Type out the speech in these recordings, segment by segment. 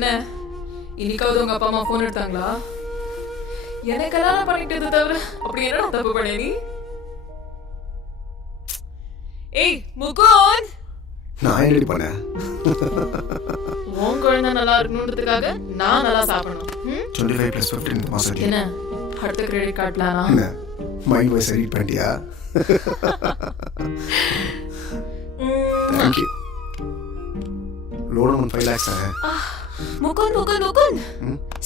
என்ன இன்னைக்காவது உங்க அப்பா அம்மா போன் எடுத்தாங்களா? எனக்கு கல்யாணம் பண்ணிக்கிட்டது தவிர அப்படி என்னடா தப்பு பண்ண நீ? ஏய் முகுந்த், நான் என்னடி பண்ணேன்? உன் குழந்தை நல்லா இருக்கணுன்றதுக்காக நான் நல்லா சாப்பிடணும். 25 + 15 மாசம் என்ன அடுத்த கிரெடிட் கார்டு பிளானா? என்ன மைண்ட் வாய்ஸ் ரீட் பண்ணிட்டியா? Thank you. Loan amount 5 lakhs. Mukund Mukund Mukund,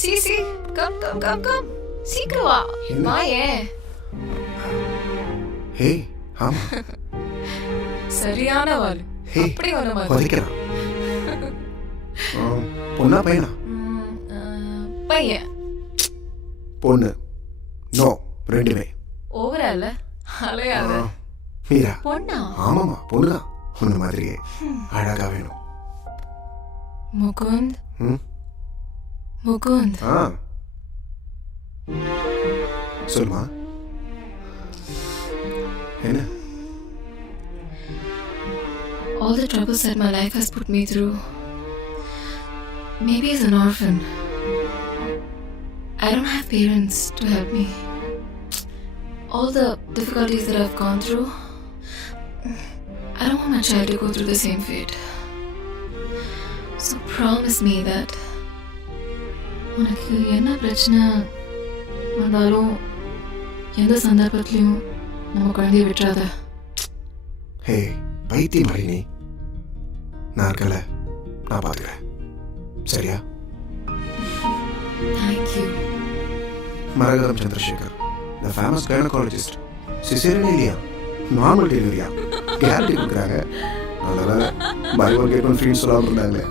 சி கம் கம் கம் கம், சீக்கிரம் வா. வாயே. ஹே ஆமா, சரியான வாள். ஹே அப்படி வர மாதிரி. வதிக்கிறான். பொண்ணா பையனா? பையன். பொண்ணு. நோ, ரெண்டுமே. ஓவரால அலையாத. மீரா? பொண்ணா? ஆமாமா, பொண்ணுதான். உன்ன மாதிரியே அழகா வேணும். முகுந்த் முகுந்த், சொல்லுமா. என்ன? all the troubles that my life has put me through, maybe as an orphan, I don't have parents to help me. All the difficulties that I've gone through, I don't want my child to go through the same fate. So promise me that உனக்கு என்ன பிரச்சனை வந்தாலும் எந்த சந்தர்ப்பத்திலையும் நம்ம குழந்தைய விட்டுறாத. ஹே பைத்தியம் மாதிரி நீ. நான் இருக்கல, நான் பார்த்துக்கிறேன். சரியா? Thank you. Maragatham Chandrasekhar, the famous gynecologist. Caesarean இல்லையா, நார்மல் டெலிவரியா, கேரண்டி கொடுக்குறாங்க. அதனால பைபிள் கேட்டும் ஃப்ரீன்னு சொல்லாமல் இருந்தாங்களே.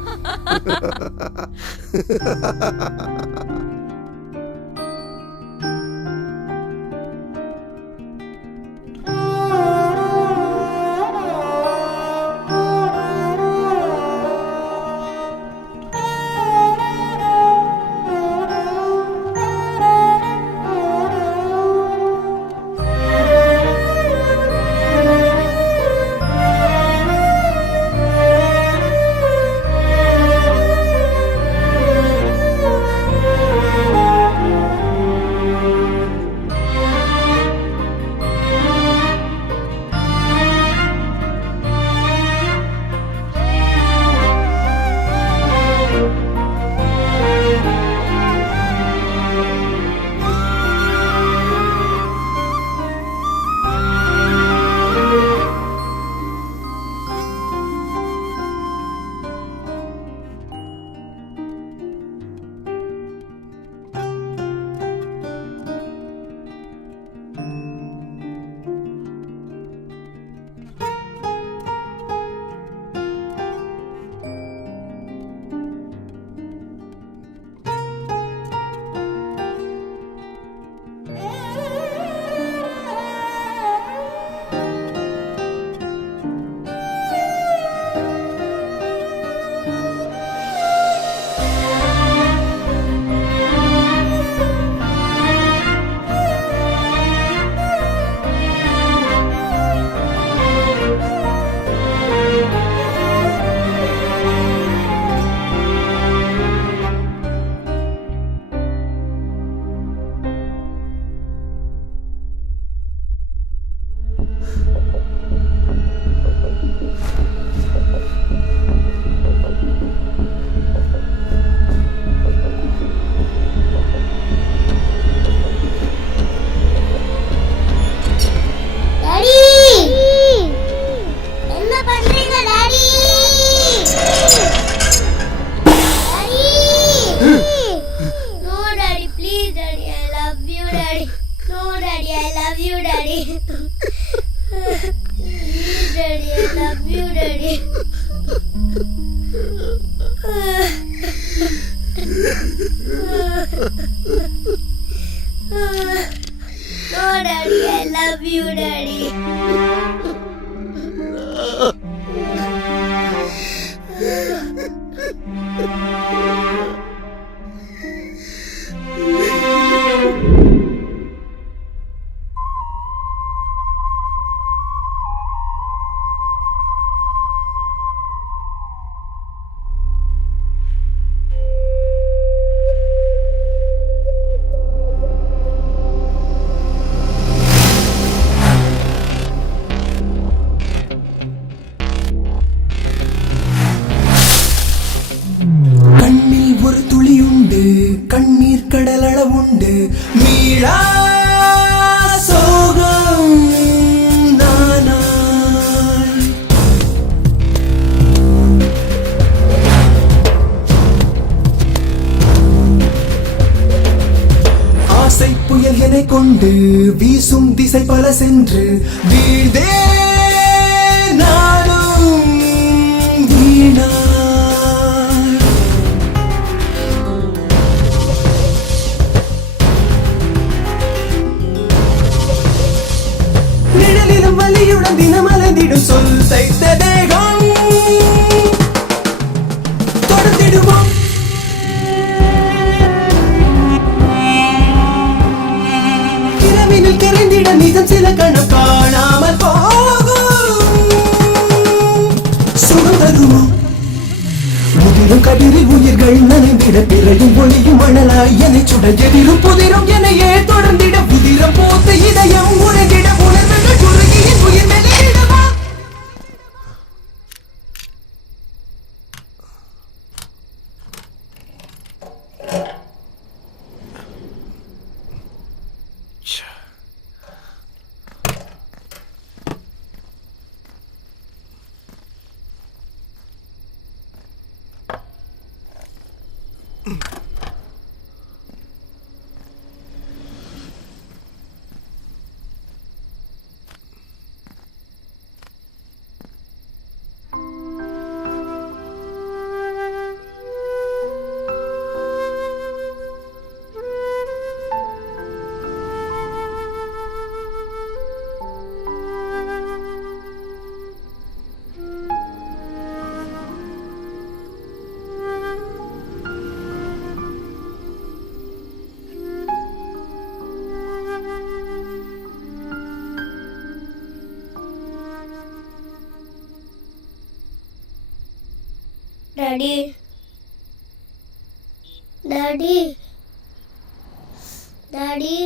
கடலளவுண்டு மீளா சோகம் நானாய். ஆசை புயல் என கொண்டு வீசும் திசை பல சென்று வீழ்ந்தே நானும் வீணா. நிழலிலும் வலியுடன் தினமலர்ந்திடும் சொல் தைத்த தேகம் தொடர்ந்திடுவோம். இரவினில் கரைந்திட நிதம் சில கணம் காணாமல் போகும் சுகம் தருவோம். முதிரும் கதிரில் உயிர்கள் நனைந்திட பிறையும் ஒளியும் மணலாய் என சுட எதிரும் புதிரும் எனையே தொடர்ந்திட புதிரம் போத்த இதயம் உறங்கிட உணர்வுகள் குறுகியின் உயிர் மேலிடவா. Daddy, Daddy, Daddy.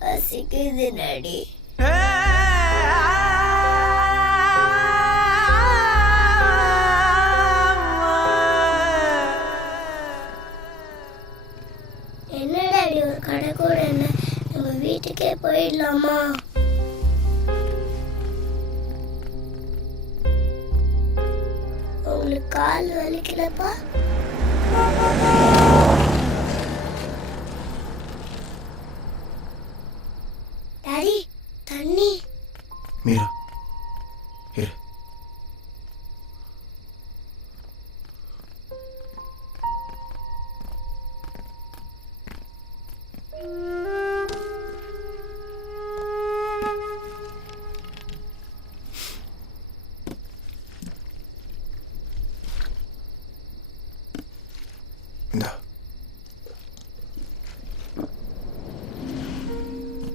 பசிக்குது Daddy. என்ன Daddy ஒரு கடை கூட என்ன நம்ம வீட்டுக்கே போயிடலாமா? உங்களுக்கு கால் வலிக்கலப்பா? டாடி தண்ணி. மீரா இரு. இந்தா.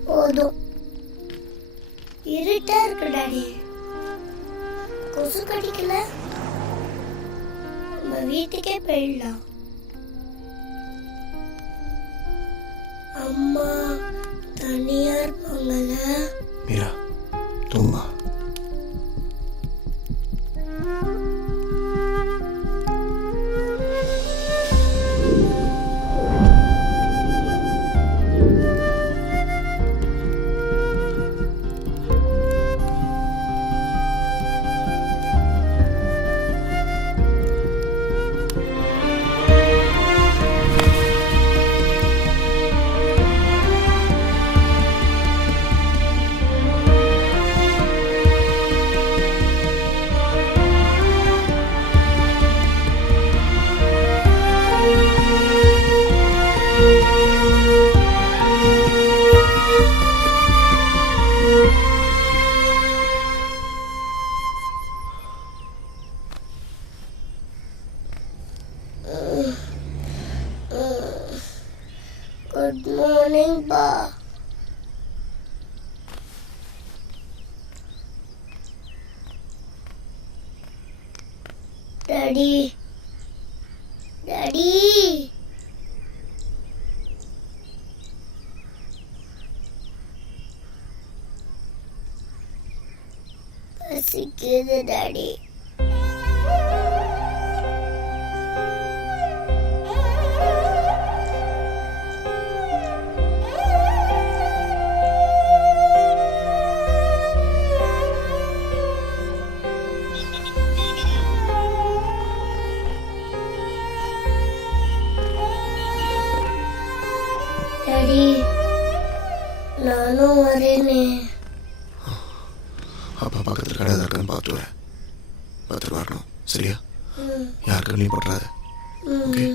போதும். இருட்டா இருக்கு டாடி. கொசு கடிக்கல? நம்ம வீட்டுக்கே போயிடலாம். அம்மா தனியா இருப்பாங்கல்ல? மீரா தூங்கா. Good morning, Pa. Daddy. Daddy. பசிக்குது Daddy. கண்ணிலையும் பட்டுறாது. ஓகே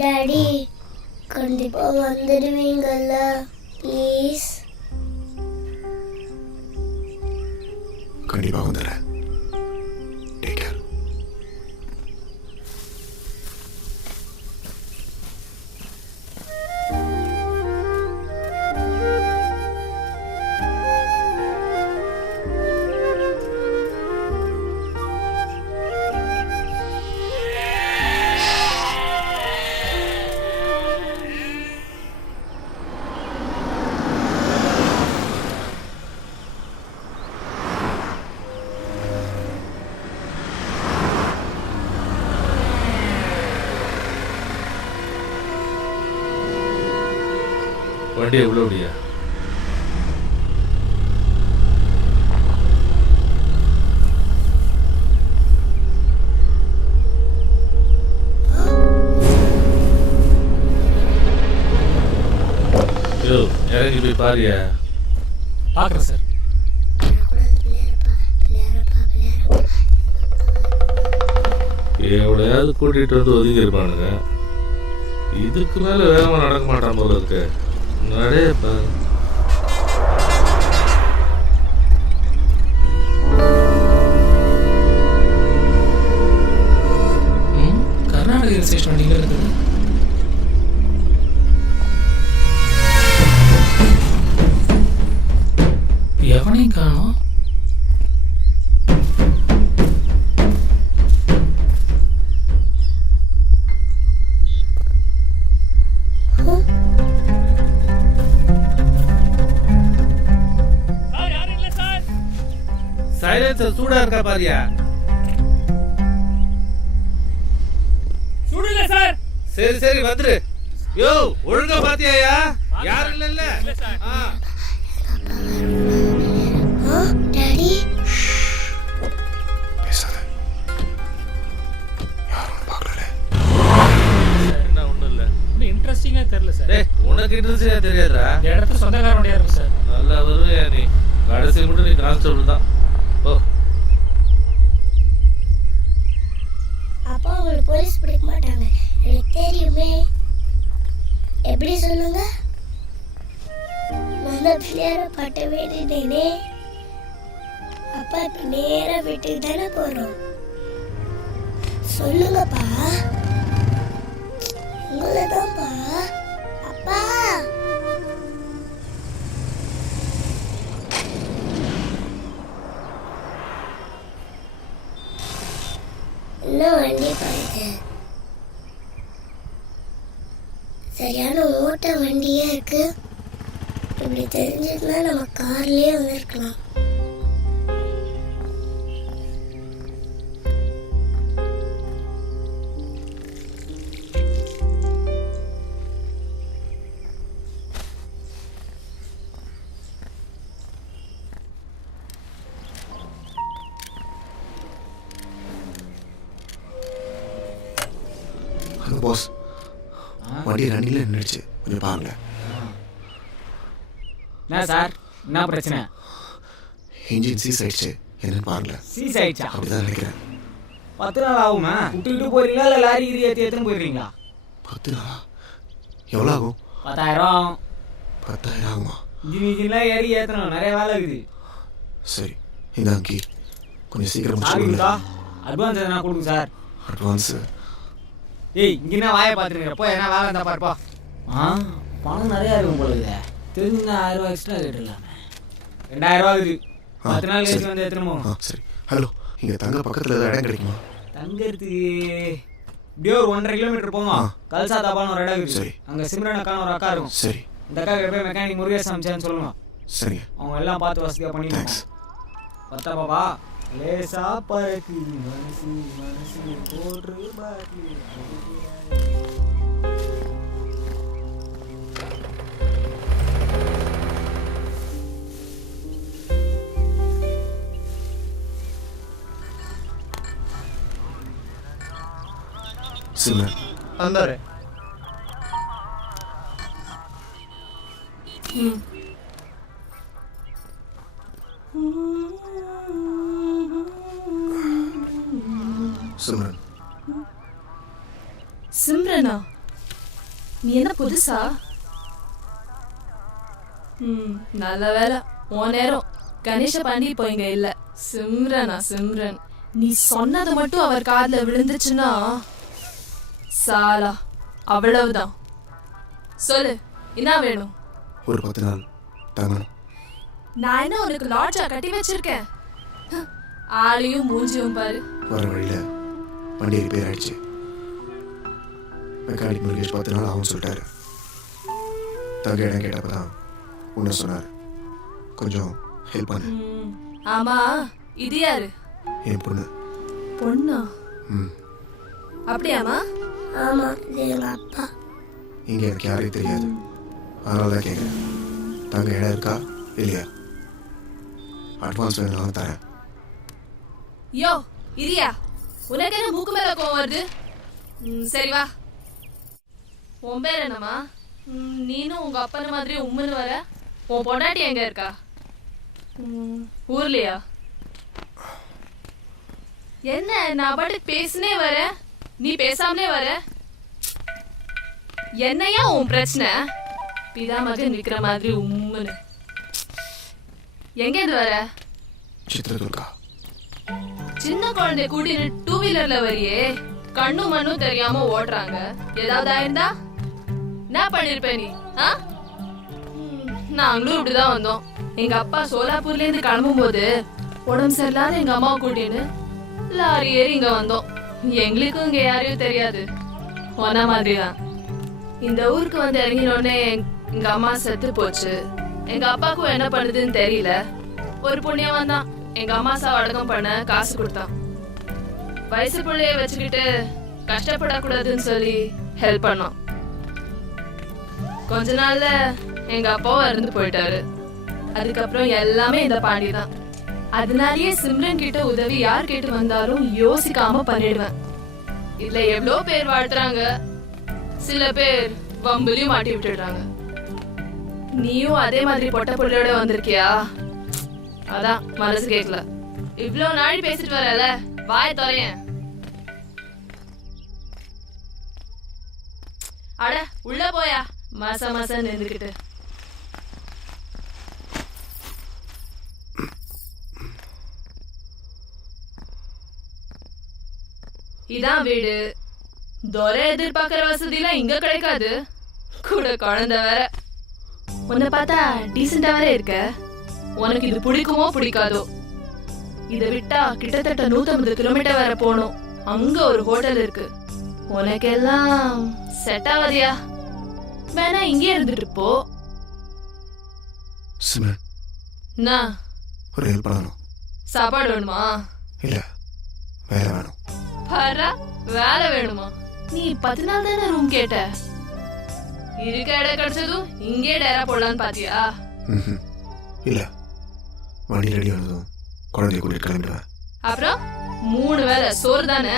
டாடி கண்டிப்பா வந்துடுவீங்கல்ல ப்ளீஸ்? கண்டிப்பாக வந்துடுறேன். Take care. வண்டி எவ்வளோ அப்படியா? யோ இறங்கி போய் பாரியா? பார்க்குறேன் சார். எவ்வளையாவது கூட்டிகிட்டு வந்து ஒதுங்கி இருப்பானுங்க. இதுக்கு மேலே வேகமாக நடக்க மாட்டான் போல இருக்கு. நடேப்பா. கர்நாடக ஹில் ஸ்டேஷன் வண்டியில் இருக்குது. எவனையும் காணோம். சைலன்சர் சூடா இருக்கா பாரியா? சுடல சார். சரி சரி வந்துரு. யோ ஒழுங்கா பாத்தியாயா? யாரும் இல்ல. டாடி பேசாத. யாரும் பார்க்கல. என்ன ஒண்ணும் இல்ல. இன்னும் இன்ட்ரெஸ்டிங்காக தெரியல சார். டேய் உனக்கு இன்ட்ரெஸ்டா தெரியாதுடா. இந்த இடத்துல சொந்தக்கார வண்டியாக இருக்கும் சார். நல்லா வருவியா நீ? கடைசி மட்டும் நீ கான்ஸ்டபிள் தான். ஓ அப்பா அவங்களை போலீஸ் பிடிக்க மாட்டாங்க எனக்கு தெரியுமே. எப்படி சொல்லுங்க? நான் பிள்ளையார பட்ட வேண்டினேனே. அப்பா இப்ப நேரா வீட்டுக்கு தானே போறோம். சொல்லுங்கப்பா. உங்களதான்ப்பா. அப்பா இன்னும் வண்டி போயிடுது. சரியான ஓட்ட வண்டியா இருக்கு. இப்படி தெரிஞ்சதுன்னா நம்ம கார்லயே வந்திருக்கலாம். ஹலோ பாஸ், வண்டி ரன்னிங்கில் நின்றுச்சு, கொஞ்சம் பாருங்க. என்ன சார், என்ன பிரச்சனை? இன்ஜின் சீஸ் ஆயிடுச்சு, என்னன்னு பாருங்க. சீஸ் ஆயிடுச்சா? அப்படிதான் நினைக்கிறேன். 10 நாள் ஆகுமா? விட்டுக்கிட்டு போறீங்களா இல்லை லாரி கீரி ஏற்றி எடுத்துன்னு போயிடுறீங்களா? 10 நாளா? எவ்வளோ ஆகும்? 10,000 ஆகும். 10,000 ஆகுமா? இன்ஜின்லாம் ஏறி ஏற்றணும், நிறைய வேலை இருக்குது. சரி, இதான் கீ, கொஞ்சம் சீக்கிரம் முடிச்சுடுங்க. அட்வான்ஸ் எதனா கொடுங்க சார். அட்வான்ஸு? ஏய் இங்கே வாயை பார்த்துருங்க, போய் என்ன வேலை இருந்தால் பாருப்பா. பணம் நிறையா இருக்கும் போல ಇದೆ. தெரிஞ்சுன்னா 1000 ரூபா எக்ஸ்ட்ரா கேட்டுடலாமே. 2000 ரூபா இருக்குது. 10 நாள் கழிச்சு வந்து எடுத்துன்னு. சரி. ஹலோ, இங்கே தங்க பக்கத்தில் ஏதாவது இடம் கிடைக்குமா? தங்கிறதுக்கு இப்படியே ஒரு 1.5 கிலோமீட்டர் போங்க. கல்சா தாபான்னு ஒரு இடம் இருக்குது. சரி. அங்கே சிம்ரன் அக்கான்னு ஒரு அக்கா இருக்கும். சரி. இந்த அக்கா கிட்ட போய் மெக்கானிக் முருகேஷ் அமிச்சான்னு சொல்லுங்க. சரிங்க. அவங்க எல்லாம் பார்த்து வசதியாக பண்ணிடுவாங்க. பத்தா பாபா லேசா பறக்கு மனசு மனசு போட்டு பாட்டு. சிம்ரன் अंदर है. சிம்ரன், சிம்ரனா, நீ என்ன புதுசா? நல்ல வேலை, உன் நேரம் கணேஷ பண்ணி இப்போ இங்க இல்ல. சிம்ரனா, சிம்ரன், நீ சொன்னது மட்டும் அவர் காதுல விழுந்துச்சுன்னா சாலா அவ்வளவுதான். சொல்லு, என்ன வேணும்? ஒரு 10 நாள் தங்கணும். நான் என்ன உனக்கு லாட்ஜா கட்டி வச்சிருக்கேன்? ஆளையும் மூஞ்சியும் பாரு. வர வழியில் வண்டி ரிப்பேர் ஆயிடுச்சு. மெக்கானிக் முருகேஷ் 10 நாள் ஆகும்னு சொல்லிட்டாரு. தங்க இடம் கேட்டப்ப தான் உன்னை சொன்னார். கொஞ்சம் ஹெல்ப் பண்ணு. ஆமா, இது யாரு? என் பொண்ணு. பொண்ணா? ம். அப்படியாமா? ஆமா, இது எங்க அப்பா. இங்கே எனக்கு யாரையும் தெரியாது, அதனால தான் கேட்குறேன். தங்க இடம் இருக்கா இல்லையா? அட்வான்ஸ் வேணும்னாலும் தரேன். யோ இரியா, உனக்கு என்ன மூக்கு மேல கோவம் வருது? சரி வா. உன் பேர் என்னம்மா? நீனும் உங்க அப்பன மாதிரி உம்முன்னு வர. உன் பொண்டாட்டி எங்க இருக்கா? ஊர்லயா? என்ன நான் பாட்டுக்கு பேசுனே வர, நீ பேசாமலே வர. என்னையா உன் பிரச்சனை? பிதா மகன் விக்கிற மாதிரி உம்முன்னு. எங்க இருந்து வர? சித்திரதுர்கா. சின்ன குழந்தை கூட்டிட்டு 2 வீலர்ல வரியே, கண்ணும் மண்ணும் தெரியாம ஓட்டுறாங்க. ஏதாவது ஆயிருந்தா என்ன பண்ணிருப்ப நீ? நாங்களும் இப்படிதான் வந்தோம். எங்க அப்பா சோலாப்பூர்ல இருந்து கிளம்பும் போது உடம்பு சரியில்லாத எங்க அம்மாவை கூட்டின்னு லாரி ஏறி இங்க வந்தோம். எங்களுக்கும் இங்க யாரையும் தெரியாது, ஒன்ன மாதிரிதான். இந்த ஊருக்கு வந்து இறங்கினோடனே எங்க அம்மா செத்து போச்சு. எங்க அப்பாவுக்கும் என்ன பண்ணுதுன்னு தெரியல. ஒரு புண்ணியவன் தான் எங்க அம்மா சாவை அடக்கம் பண்ண காசு கொடுத்தான். வயசு பிள்ளைய வச்சுக்கிட்டு கஷ்டப்படக்கூடாதுன்னு சொல்லி ஹெல்ப் பண்ணோம். கொஞ்ச நாள்ல எங்க அப்பாவும் இறந்து போயிட்டாரு. அதுக்கப்புறம் எல்லாமே இந்த பாண்டி தான். அதனாலயே சிம்ரன் கிட்ட உதவி யார் கேட்டு வந்தாலும் யோசிக்காம பண்ணிடுவேன். இதுல எவ்வளோ பேர் வாழ்த்துறாங்க, சில பேர் வம்புலையும் மாட்டி விட்டுடுறாங்க. நீயும் அதே மாதிரி பொட்ட புள்ளையோட வந்திருக்கியா? அதான் மனசு கேட்கல. இவ்ளோ நாளி பேசிட்டு வரல, வாய தொலையேன். அட உள்ள போயா, மாச மாசம் நின்றுக்கிட்டு. இதான் வீடு. துரை எதிர்பார்க்கிற வசதிலாம் இங்க கிடைக்காது. கூட குழந்தை வேற. உன்னை பார்த்தா டீசெண்டா வேற இருக்க. உனக்கு இது பிடிக்குமோ பிடிக்காதோ? இதை விட்டா கிட்டத்தட்ட 150 கிலோமீட்டர் வர போகணும். அங்க ஒரு ஹோட்டல் இருக்கு. உனக்கெல்லாம் செட் ஆகாதியா? வேணா இங்கே இருந்துட்டு போ. சிம்ரன், நான் ஒரு ஹெல்ப் பண்ணணும். சாப்பாடு வேணுமா? இல்ல, வேலை வேணும். பாரா, வேலை வேணுமா? நீ 10 நாள் தானே ரூம் கேட்ட. இருக்க இடம் கிடைச்சதும் இங்கே டேரா போடலான்னு பாத்தியா? இல்ல, வண்டி ரெடி ஆனதும் குழந்தைய கூட்டிட்டு கிளம்பிடுவேன். அப்புறம் 3 வேளை சோறு தானே.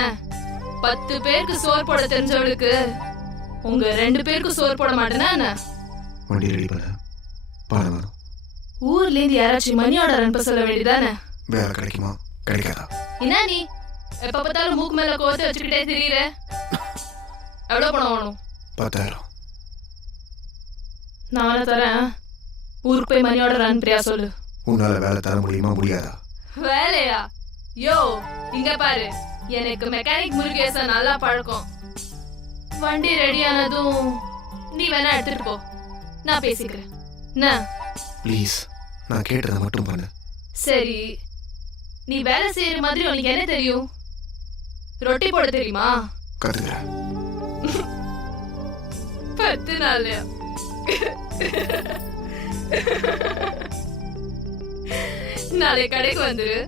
10 பேருக்கு சோறு போட தெரிஞ்சவளுக்கு உங்க 2 பேருக்கு சோறு போட மாட்டேனா என்ன? வண்டி ரெடி பண்ண பணம் வேணும். ஊர்ல இருந்து யாராச்சும் மணி ஆர்டர் அனுப்ப சொல்ல வேண்டியதானே? வேலை கிடைக்குமா கிடைக்காதா? என்ன நீ எப்ப பார்த்தாலும் மூக்கு மேல கோத்து வச்சுக்கிட்டே திரியிற? எவ்வளவு பணம் வேணும்? 10,000. நானே தரேன். ஊருக்கு போய் மணி ஆர்டர் அனுப்புறியா சொல்லு. உன்னால வேலை தர முடியுமா முடியாதா? வேலையா? யோ இங்க பாரு, எனக்கு மெக்கானிக் முருகேச நல்லா பழக்கம். வண்டி ரெடி ஆனதும் நீ வேணா எடுத்துட்டு போ, நான் பேசிக்கிறேன். ப்ளீஸ், நான் கேட்டதை மட்டும் பண்ணு. சரி, நீ வேலை செய்யற மாதிரி உனக்கு என்ன தெரியும்? ரொட்டி போட தெரியுமா? கத்துக்கிறேன். 10 நாள் நாளை கடைக்கு வந்துரு.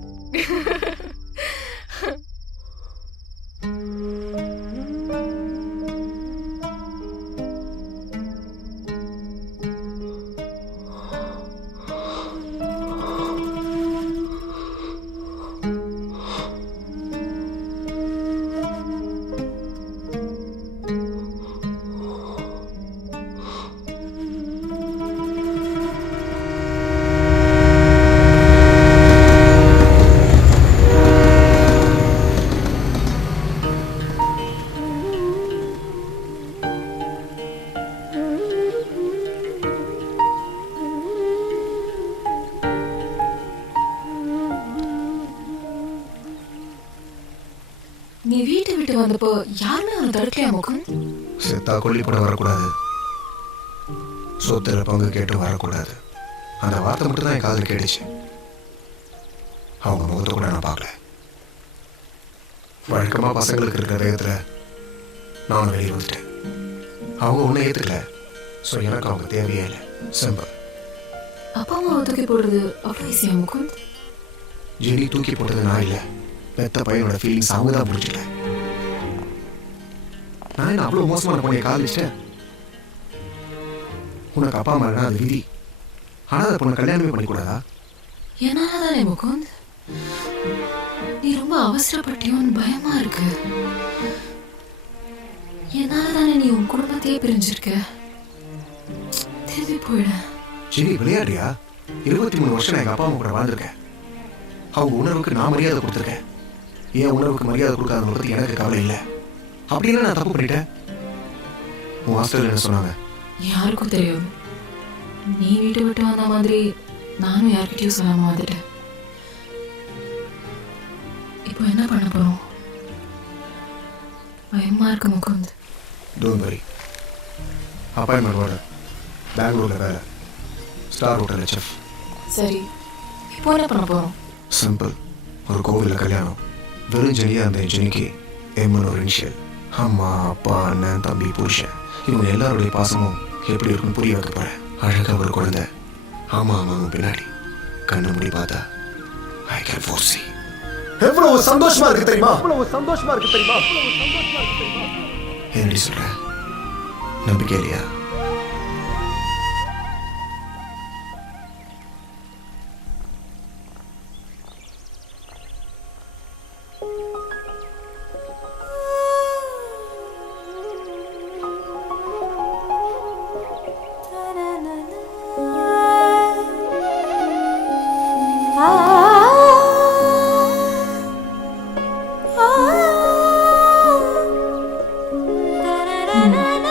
வந்தப்போ யாருமே அவனை தடுக்கலையா முகுந்த்? செத்தா கொல்லி போட வரக்கூடாது, சொத்துல பங்கு கேட்டு வரக்கூடாது, அந்த வார்த்தை மட்டும் தான் என் காதில் கேட்டுச்சு. அவங்க முகத்தை கூட நான் பார்க்கல. வழக்கமாக பசங்களுக்கு இருக்கிற வேகத்தில் நானும் வெளியே வந்துட்டேன். அவங்க ஒன்றும் ஏற்றுக்கல. ஸோ எனக்கு அவங்க தேவையே இல்லை. சிம்பிள். அப்பா அம்மாவை தூக்கி போடுறது அவ்வளோ ஈஸியா முகுந்த்? ஜெனி தூக்கி போட்டது நான் இல்லை, பெத்த பையனோட ஃபீலிங்ஸ் அவங்க தான் புரிஞ்சுக்கல. நான் என்ன அவ்வளோ மோசமான பொண்ணையை காதலிச்சிட்டேன்? உனக்கு அப்பா அம்மா இல்லைனா அது விதி. ஆனால் அதை பொண்ணை கல்யாணமே பண்ணிக்கூடாதா? என்னால தானே முகுந்த்? நீ ரொம்ப அவசரப்பட்டியோன்னு பயமா இருக்கு. என்னால தானே நீ உன் குடும்பத்தையே பிரிஞ்சிருக்க. திரும்பி போயிட. ஜெனி விளையாடுறியா? 23 வருஷம் நான் எங்கள் அப்பா அம்மா கூட வாழ்ந்திருக்கேன். அவங்க உணர்வுக்கு நான் மரியாதை கொடுத்துருக்கேன். ஏன் உணர்வுக்கு மரியாதை கொடுக்காத பற்றி எனக்கு கவலை இல்லை. அப்படின்னு நான் தப்பு பண்ணிட்டேன். உன் ஹாஸ்டல் என்ன சொன்னாங்க? யாருக்கும் தெரியும். நீ வீட்டை விட்டு வந்த மாதிரி நானும் யார்கிட்டயும் சொல்லாம வந்துட்டேன். இப்போ என்ன பண்ண போறோம்? பயமா இருக்கு Mukund. Don't worry. Appointment order, பெங்களூரில் வேலை, ஸ்டார் ஹோட்டலில் செஃப். சரி, இப்போ என்ன பண்ண போறோம்? சிம்பிள். ஒரு கோவிலில் கல்யாணம். வெறும் ஜெனியாக இருந்த ஜெனிக்கு எம்னு ஒரு இனிஷியல். அம்மா, அப்பா, அண்ணன், தம்பி, புருஷன் இவங்க எல்லாருடைய பாசமும் எப்படி இருக்குன்னு புரிய வைக்க போகிறேன். அழகாக ஒரு குழந்தை. ஆமாம் ஆமாம் பின்னாடி கண்ணு முடி பார்த்தா ஐ கேன் ஃபோர்சி. எவ்வளவு சந்தோஷமா இருக்கு தெரியுமா? என்னடி சொல்ற? நம்பிக்கை இல்லையா?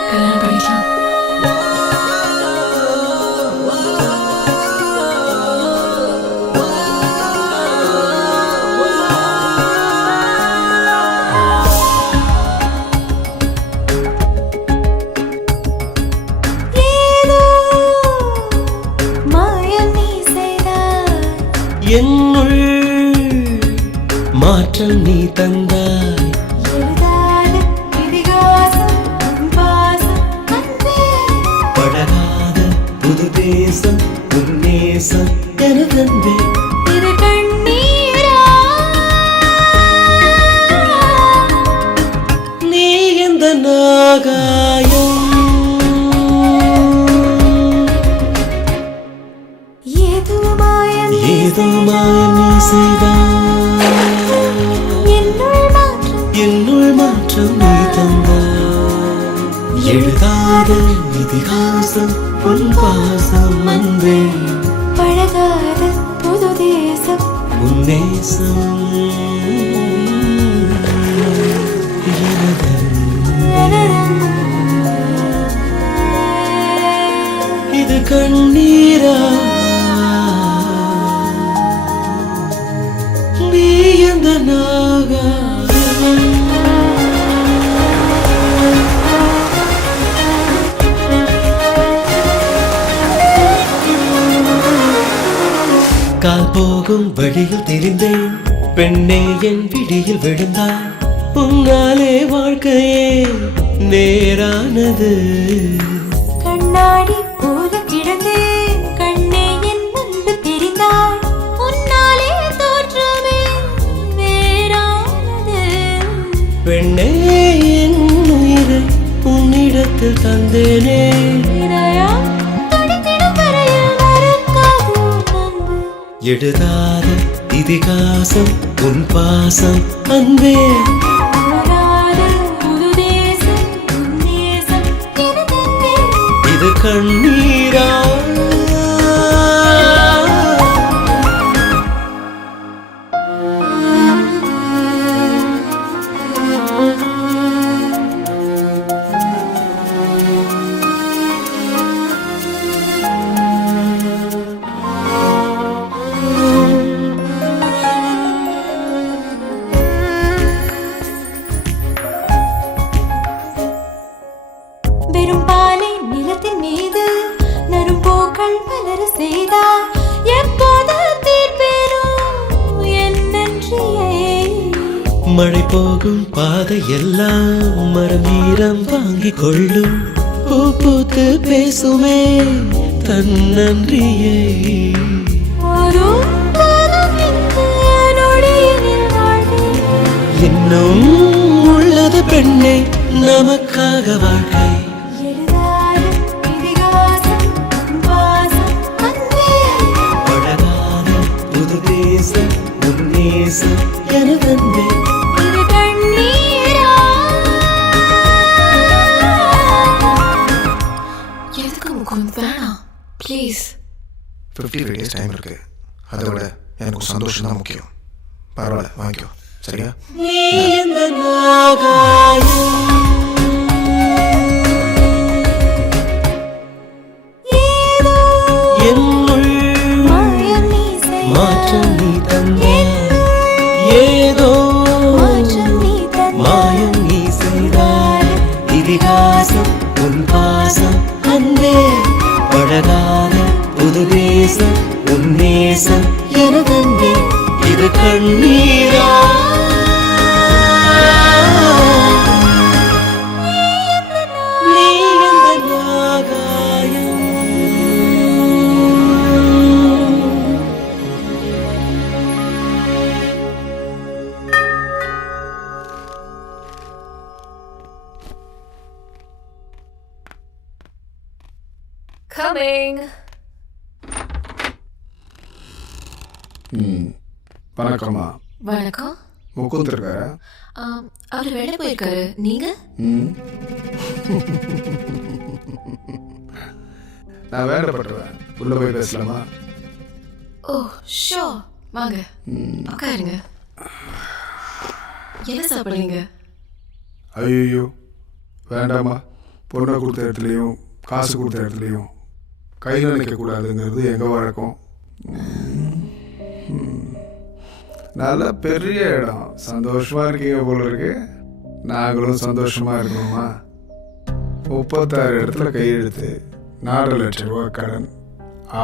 கல்யாணம் பண்ணிக்கலாம். என்னுள் மாற்றம் நீ தந்தாய். பழகாத புது தேசம் உன் நேசம் என தந்தே. நீ எந்த நாகாயம் ஏதோ மாயம் நீ செய்தாய். என்னுள் மாற்றம் நீ தந்தாய். எழுதாத இதிகாசம் உன் பாசம் அன்பே. பழகாத புது தேசம் உன் நேசம் இது கண்ணீரா? நீ எந்த நாகாயம்? கால் போகும் வழியில் தெரிந்தேன் பெண்ணே என் விழியில் விழுந்தாய். உன்னாலே வாழ்க்கையே நேரானது. கண்ணாடி போல கிடந்தேன் கண்ணே என் முன்பு தெரிந்தாய். உன்னாலே தோற்றமே வேறானது. பெண்ணே என் உயிரை உன்னிடத்தில் தந்தேனே. எழுதாத இதிகாசம் உன் பாசம் அன்பே. இது கண்ணீரா? செய்தாய் எப்போது தீர்ப்பேனும் என் நன்றியை மழை போகும் பாதை எல்லாம் மரம் ஈரம் வாங்கி கொள்ளும் பூ பூத்து பேசுமே தன் நன்றியை இன்னும் உள்ளது பெண்ணே நமக்காக வாழ்க்கை பழகாத புது தேசம் உன் நேசம் எனதன்பே எதுக்கு முகுந்த் வேணாம் ப்ளீஸ் 53 days டைம் இருக்கு. அதை விட எனக்கு சந்தோஷம் தான் முக்கியம். பரவாயில்ல வாங்கிக்கோ சரியா? நீ இந்த நாகாயம் என்னுள் மாற்றம் நீ தந்தாய் ஏதோ மாயம் நீ செய்தாய் இதிகாசம் உன் பாசம் அன்பே பழகாத புது தேசம் உன் நேசம் எனதன்பே இது கண்ணீரா நீ இந்த நாகாயம் Coming. வணக்கம்மா. வணக்கம். முகுந்த் இருக்காரா? அவர் வெளில போயிருக்காரு. நீங்க? நான் வேண்டப்பட்டுருவேன். உள்ள போய் பேசலாமா? ஓ ஷோ வாங்க உட்காருங்க. என்ன சாப்பிடுறீங்க? ஐயோ வேண்டாமா. பொண்ணை கொடுத்த இடத்துலையும் காசு கொடுத்த இடத்துலையும் கையில் நினைக்கக்கூடாதுங்கிறது எங்கள் வழக்கம். நல்ல பெரிய இடம். சந்தோஷமாக இருக்கீங்க போல இருக்கு. நாங்களும் சந்தோஷமாக இருக்கணுமா? 36 இடத்துல கையெழுத்து, 4 லட்சம் ரூபா கடன்,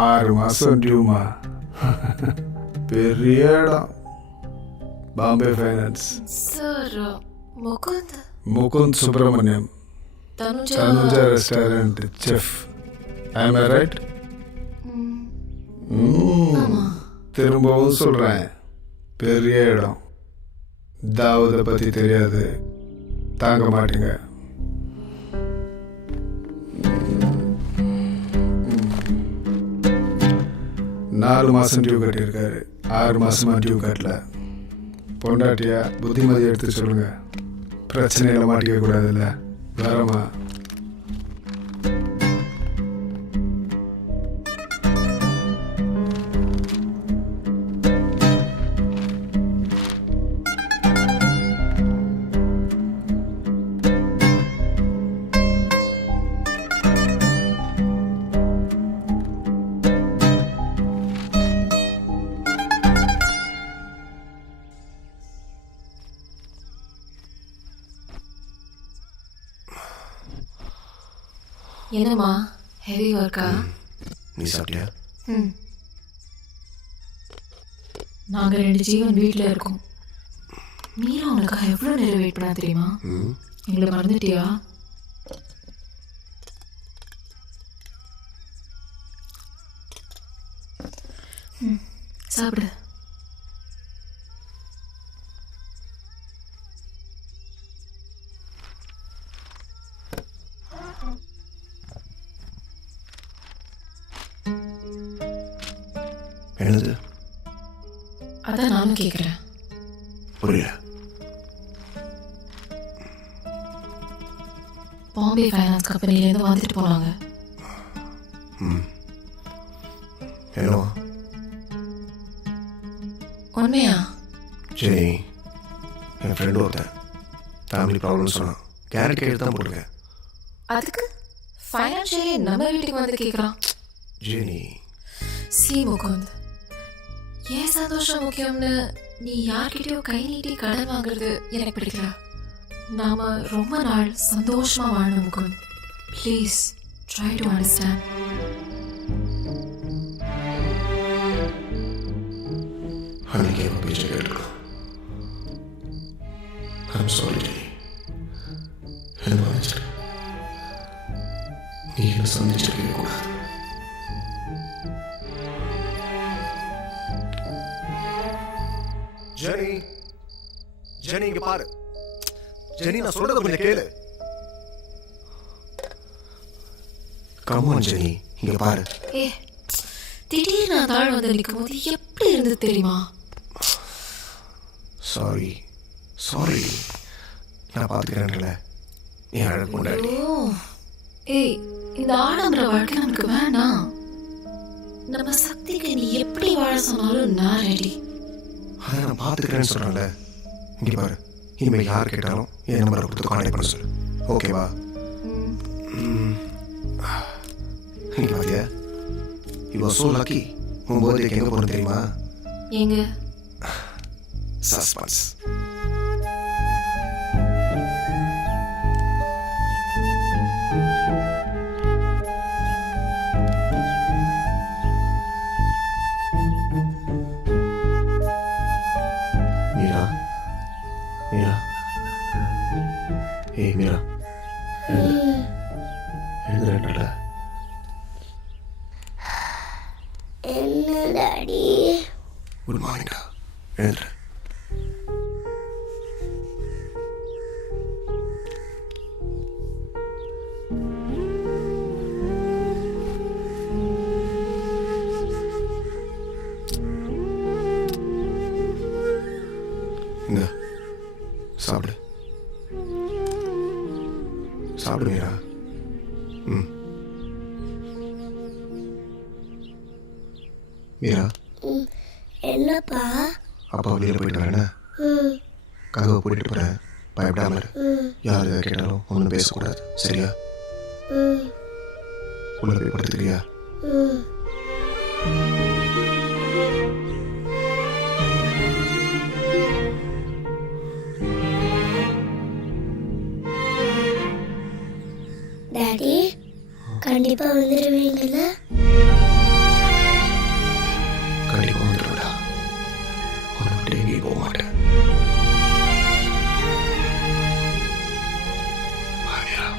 6 மாதம் டியூமா. பெரிய இடம். Bombay finance. Sir Mukund Subramaniam, Tanuja restaurant chef. Am I right? திரும்பவும் சொல்கிறேன், பெரிய இடம். தாவூதை பற்றி தெரியாது, தாங்க மாட்டீங்க. நாலு மாதம் டியூ கட்டியிருக்காரு, 6 மாதமாக டியூ கட்டல. பொண்டாட்டியா புத்திமதி எடுத்து சொல்லுங்க. பிரச்சனையில் மாட்டிக்க கூடாதுல்ல. வரமா? என்னம்மா ஹெவி ஒர்க்கா? நீ சாப்பிட்டியா? நாங்கள் 2 ஜீவன் வீட்டில் இருக்கோம். மீரா உனக்காக எவ்வளோ நேரம் வெயிட் பண்ணா தெரியுமா? எங்களை மறந்துட்டியா? சாப்பிடு. என்னது? அதான் நானும் கேட்குறேன். புரியல. பாம்பே ஃபைனான்ஸ் கம்பெனிலேருந்து வந்துட்டு போனாங்க. என்னவா? உண்மையா? சரி, என் ஃப்ரெண்டு ஒருத்தன் ஃபேமிலி ப்ராப்ளம் சொன்னான். கேரட் கேட்டு தான் போட்டிருக்கேன். அதுக்கு ஃபைனான்ஷியலி நம்ம வீட்டுக்கு வந்து கேட்குறான். ஜெனி, சி முகுந்த், ஏன் சந்தோஷம் முக்கியம்னு நீ யார்கிட்டயோ கை நீட்டி கடன் வாங்குறது எனக்கு பிடிக்கல. நாம ரொம்ப நாள் சந்தோஷமா வாழணும் Mukund. Please try to understand. Sorry என்ன மன்னிச்சிரு. நீ என்ன சந்திச்சிருக்கவே கூடாது. ஜெனி ஜெனி இங்க பாரு. ஜெனி நான் சொல்றத கொஞ்சம் கேளு. கமான் ஜெனி இங்க பாரு. திடீர்னு நான் தாழ் வந்து நிற்கும் போது எப்படி இருந்தது தெரியுமா? சாரி சாரி நான் பார்த்துக்கிறேன்ல. நீ அழகு கொண்டாடி. ஏய், இந்த ஆடம்பர வாழ்க்கை நமக்கு வேண்டாம். நம்ம சக்திக்கு நீ எப்படி வாழ சொன்னாலும் நான் ரெடி. அதை நான் பார்த்துக்கிறேன்னு சொல்கிறேன்ல. இங்கே பாரு, இனிமேல் யார் கேட்டாலும் என் நம்பரை கொடுத்து கான்டாக்ட் பண்ண சொல்லு. ஓகேவா? இங்கே பாத்தியா, யூ ஆர் சோ லக்கி. உன் பர்த்டேக்கு எங்கே போகணும் தெரியுமா? எங்க? சஸ்பென்ஸ். மீரா மீரா ஏய் மீரா எழுதுறேன்ல. என்ன டாடி? குட் மார்னிங்டா. எழுதுறேன். இந்த சாப்பிடு சாப்பிடு மீரா. மீரா என்னப்பா? அப்பா வெளியில் போயிட்டு வரேன்னா கதவை போட்டுட்டு போகிறேன். பயப்படாம இரு. யார் எதை கேட்டாலும் ஒன்றும் பேசக்கூடாது, சரியா? உள்ள போய் படுத்துக்கிறியா? டாடி கண்டிப்பா வந்துடுவீங்கல்ல? கண்டிப்பாக வந்துடுவேடா. உன்னை விட்டு எங்கேயும் போக மாட்டேன். மீரா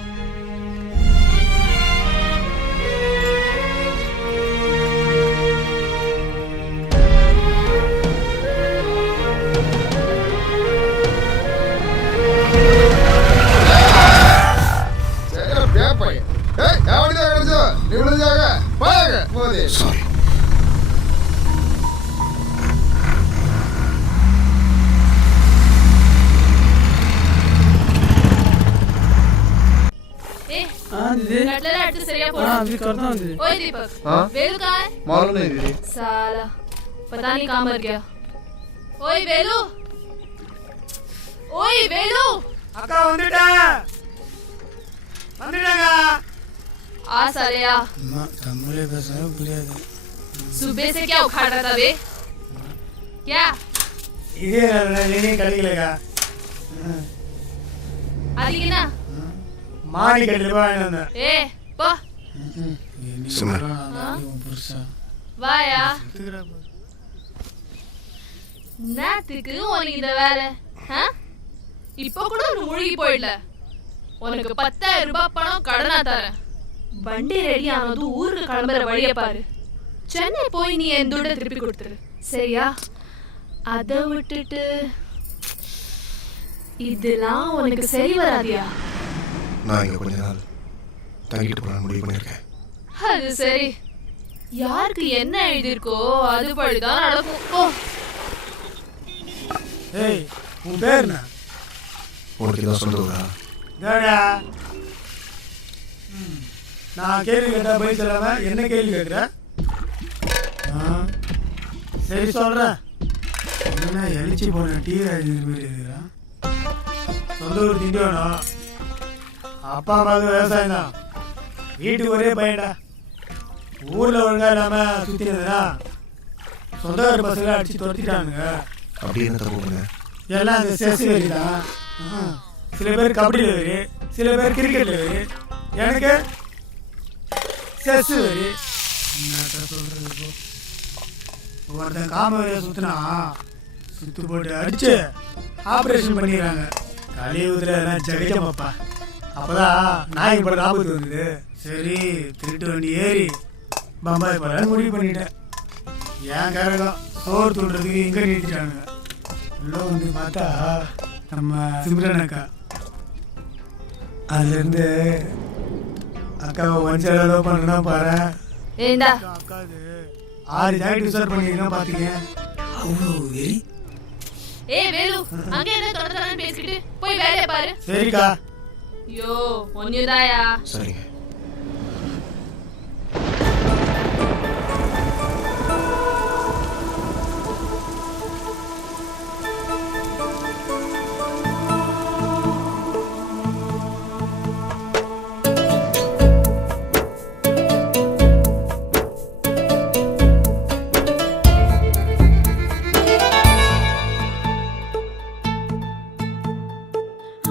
சாரி. ओए दीपक, वेलू कहाँ है? मालूम नहीं दीदी. साला पता नहीं कहाँ मर गया. ओए वेलू, ओए वेलू. அக்கா வந்துட்டாங்க. आ साले आ. தமிழே பேசவே புரியாது. सुबह से क्या उखाड़ रहा था बे? क्या? இதே நீ கடிக்கலக்கா. आदि ना? மாடி கட்டில போய் ए போ. சும்மா வாயா. நாத்துக்கு உனக்கு இந்த வேலை? இப்போ கூட ஒரு மூழ்கி போயிடல. உனக்கு 10,000 ரூபாய் பணம் கடனா தரேன். வண்டி ரெடி ஆனது ஊருக்கு கிளம்புற வழியை பாரு. சென்னை போய் நீ என் துண்டை திருப்பி கொடுத்துரு, சரியா? அதை விட்டுட்டு இதெல்லாம் உனக்கு சரி வராதியா? நான் இங்கே கொஞ்ச நாள் தங்கிட்டு போகலான்னு முடிவு பண்ணியிருக்கேன். அது சரி. யாருக்கு என்ன எழுதியிருக்கோ அது படிதான் நடக்கும். ஏய் உன் பேர் என்ன? உனக்கு இதான் சொல்லுவதா? டேடா நான் கேள்வி கேட்டா பதில் சொல்லாம என்ன கேள்வி கேட்குற? சரி சொல்கிறேன். என்ன எழுச்சி போன டீ ராஜி மாதிரி இருக்கிறான். சொந்த ஊர் திண்டி வேணும். அப்பா அம்மாவுக்கு விவசாயம் தான். வீட்டுக்கு ஒரே பையன்டா. ஊரில் ஒழுங்காக இல்லாமல் சுற்றினதுனா சொந்தக்கார பசங்களை அடித்து துரத்திட்டானுங்க. அப்படி என்ன தப்பு பண்ணுங்க? எல்லாம் அந்த செஸ் வெறி தான். சில பேர் கபடியில் வெறி, சில பேர் கிரிக்கெட்டில் வெறி. எனக்கு செஸ் வெறி. என்ன சொல்கிறது? ஒருத்தன் காம வரைய சுற்றினா சுற்று போட்டு அடித்து ஆப்ரேஷன் பண்ணிடுறாங்க. கலியுகத்தில் எல்லாம் ஜெகஜமாப்பா. அப்போதான் நாய்க்கு படம் ஆபத்து வந்தது. சரி திருட்டு வண்டி ஏறி பம்பாய் போகலான்னு முடிவு பண்ணிட்டேன். ஏன் கரகம் சோறு தூண்டுறதுக்கு இங்கே நிறுத்திட்டானுங்க. உள்ளே வந்து பார்த்தா நம்ம சிம்ரன் அக்கா. அதுலேருந்து அக்காவை ஒன்சைடாக லவ் பண்ணுறேன்னா பாரு. அக்காது 6 ஜாக்கெட் யூஸ் பண்ணிருக்கேன் பார்த்துக்க. அவ்வளோ வெறி. சரிக்கா. ஐயோ ஒன்னுதாயா. சரிங்க.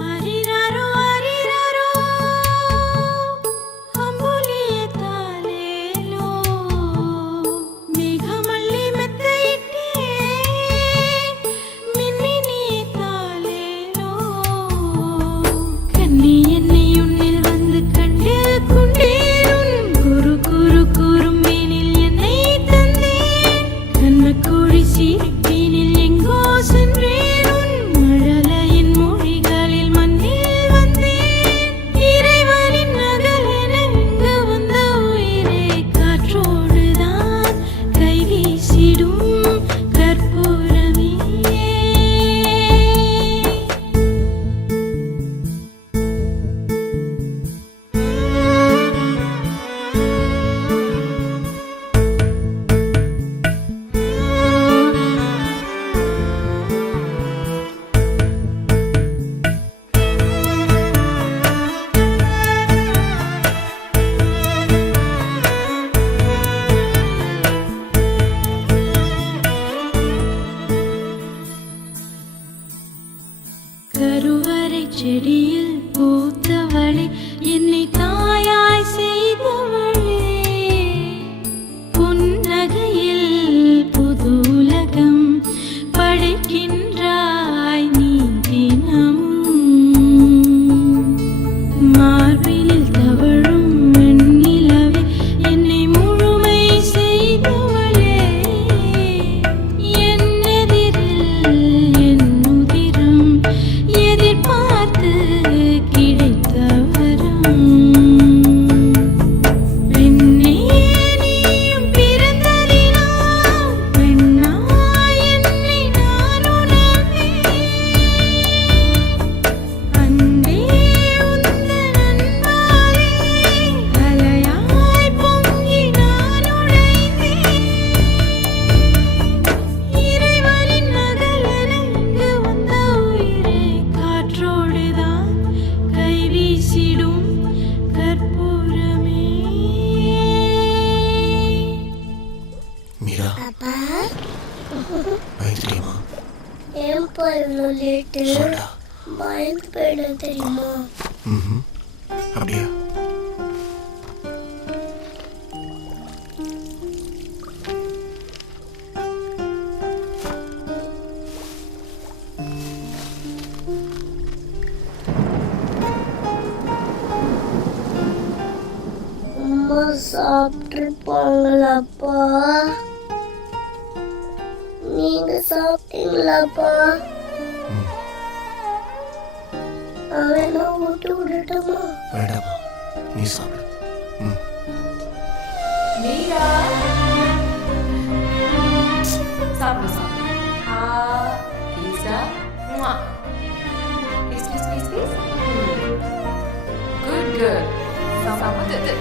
அரிராரோ அரிராரோ அம்புலியே தாலேலோ மேகமல்லி மெத்தையிட்டே மின்மினியே தாலேலோ கண்ணி என்னை உன்னில் வந்து கண்டு கொண்டேன் குரு குரு குறும்பேனில் என்னை தந்தேன் கண்ணக்கோழி சிரிப்பினில் எங்கோ சென்றேன் மழலையின் மொழிகளில் மண்ணில் வந்தேன் இறைவனின் நகலென இங்கு வந்த உயிரே காற்றோடுதான் கை வீசிடும் கற்பூரமே. கருவறை செடியில் பூத்தவளே என்னை தாயாய் செய்தவளே புன்னகையில் புதுலகம் படைக்கின்றாய் நீ தினமும் மார்பினில் தவழும் வெண்ணிலவே என்னை முழுமை செய்தவளே என் எதிரில் என் உதிரம் எதிர்பார்த்து கிடைத்த வரம் பெண்ணே நீயும் பிறந்ததினால் பெண்ணாய் என்னை நான் உணர்ந்தேன் அன்பே உந்தன் அன்பாலே அலையாய் பொங்கி நான் உடைந்தேன் இறைவனின் நகலென இங்கு வந்த உயிரே காற்றோடுதான் கை வீசிடும் கற்பூரமே. மீரா அப்பா பயந்து தெரியுமா? ஏன்பா இவ்வளோ லேட்டு? சொல்டா. பயந்து போயிட தெரியுமா? ம். அப்படியா? அம்மா சாப்பிட்டுருப்பாங்களாப்பா? நீங்க சாப்பிட்டீங்களாப்பா? அவனை விட்டு விடட்டுமா? வேண்டாமா, நீ சாப்பிடு. ம். மீரா சாப்பிடு சாப்பிடு. Isha please please please please. Good girl. சாப்பிடு.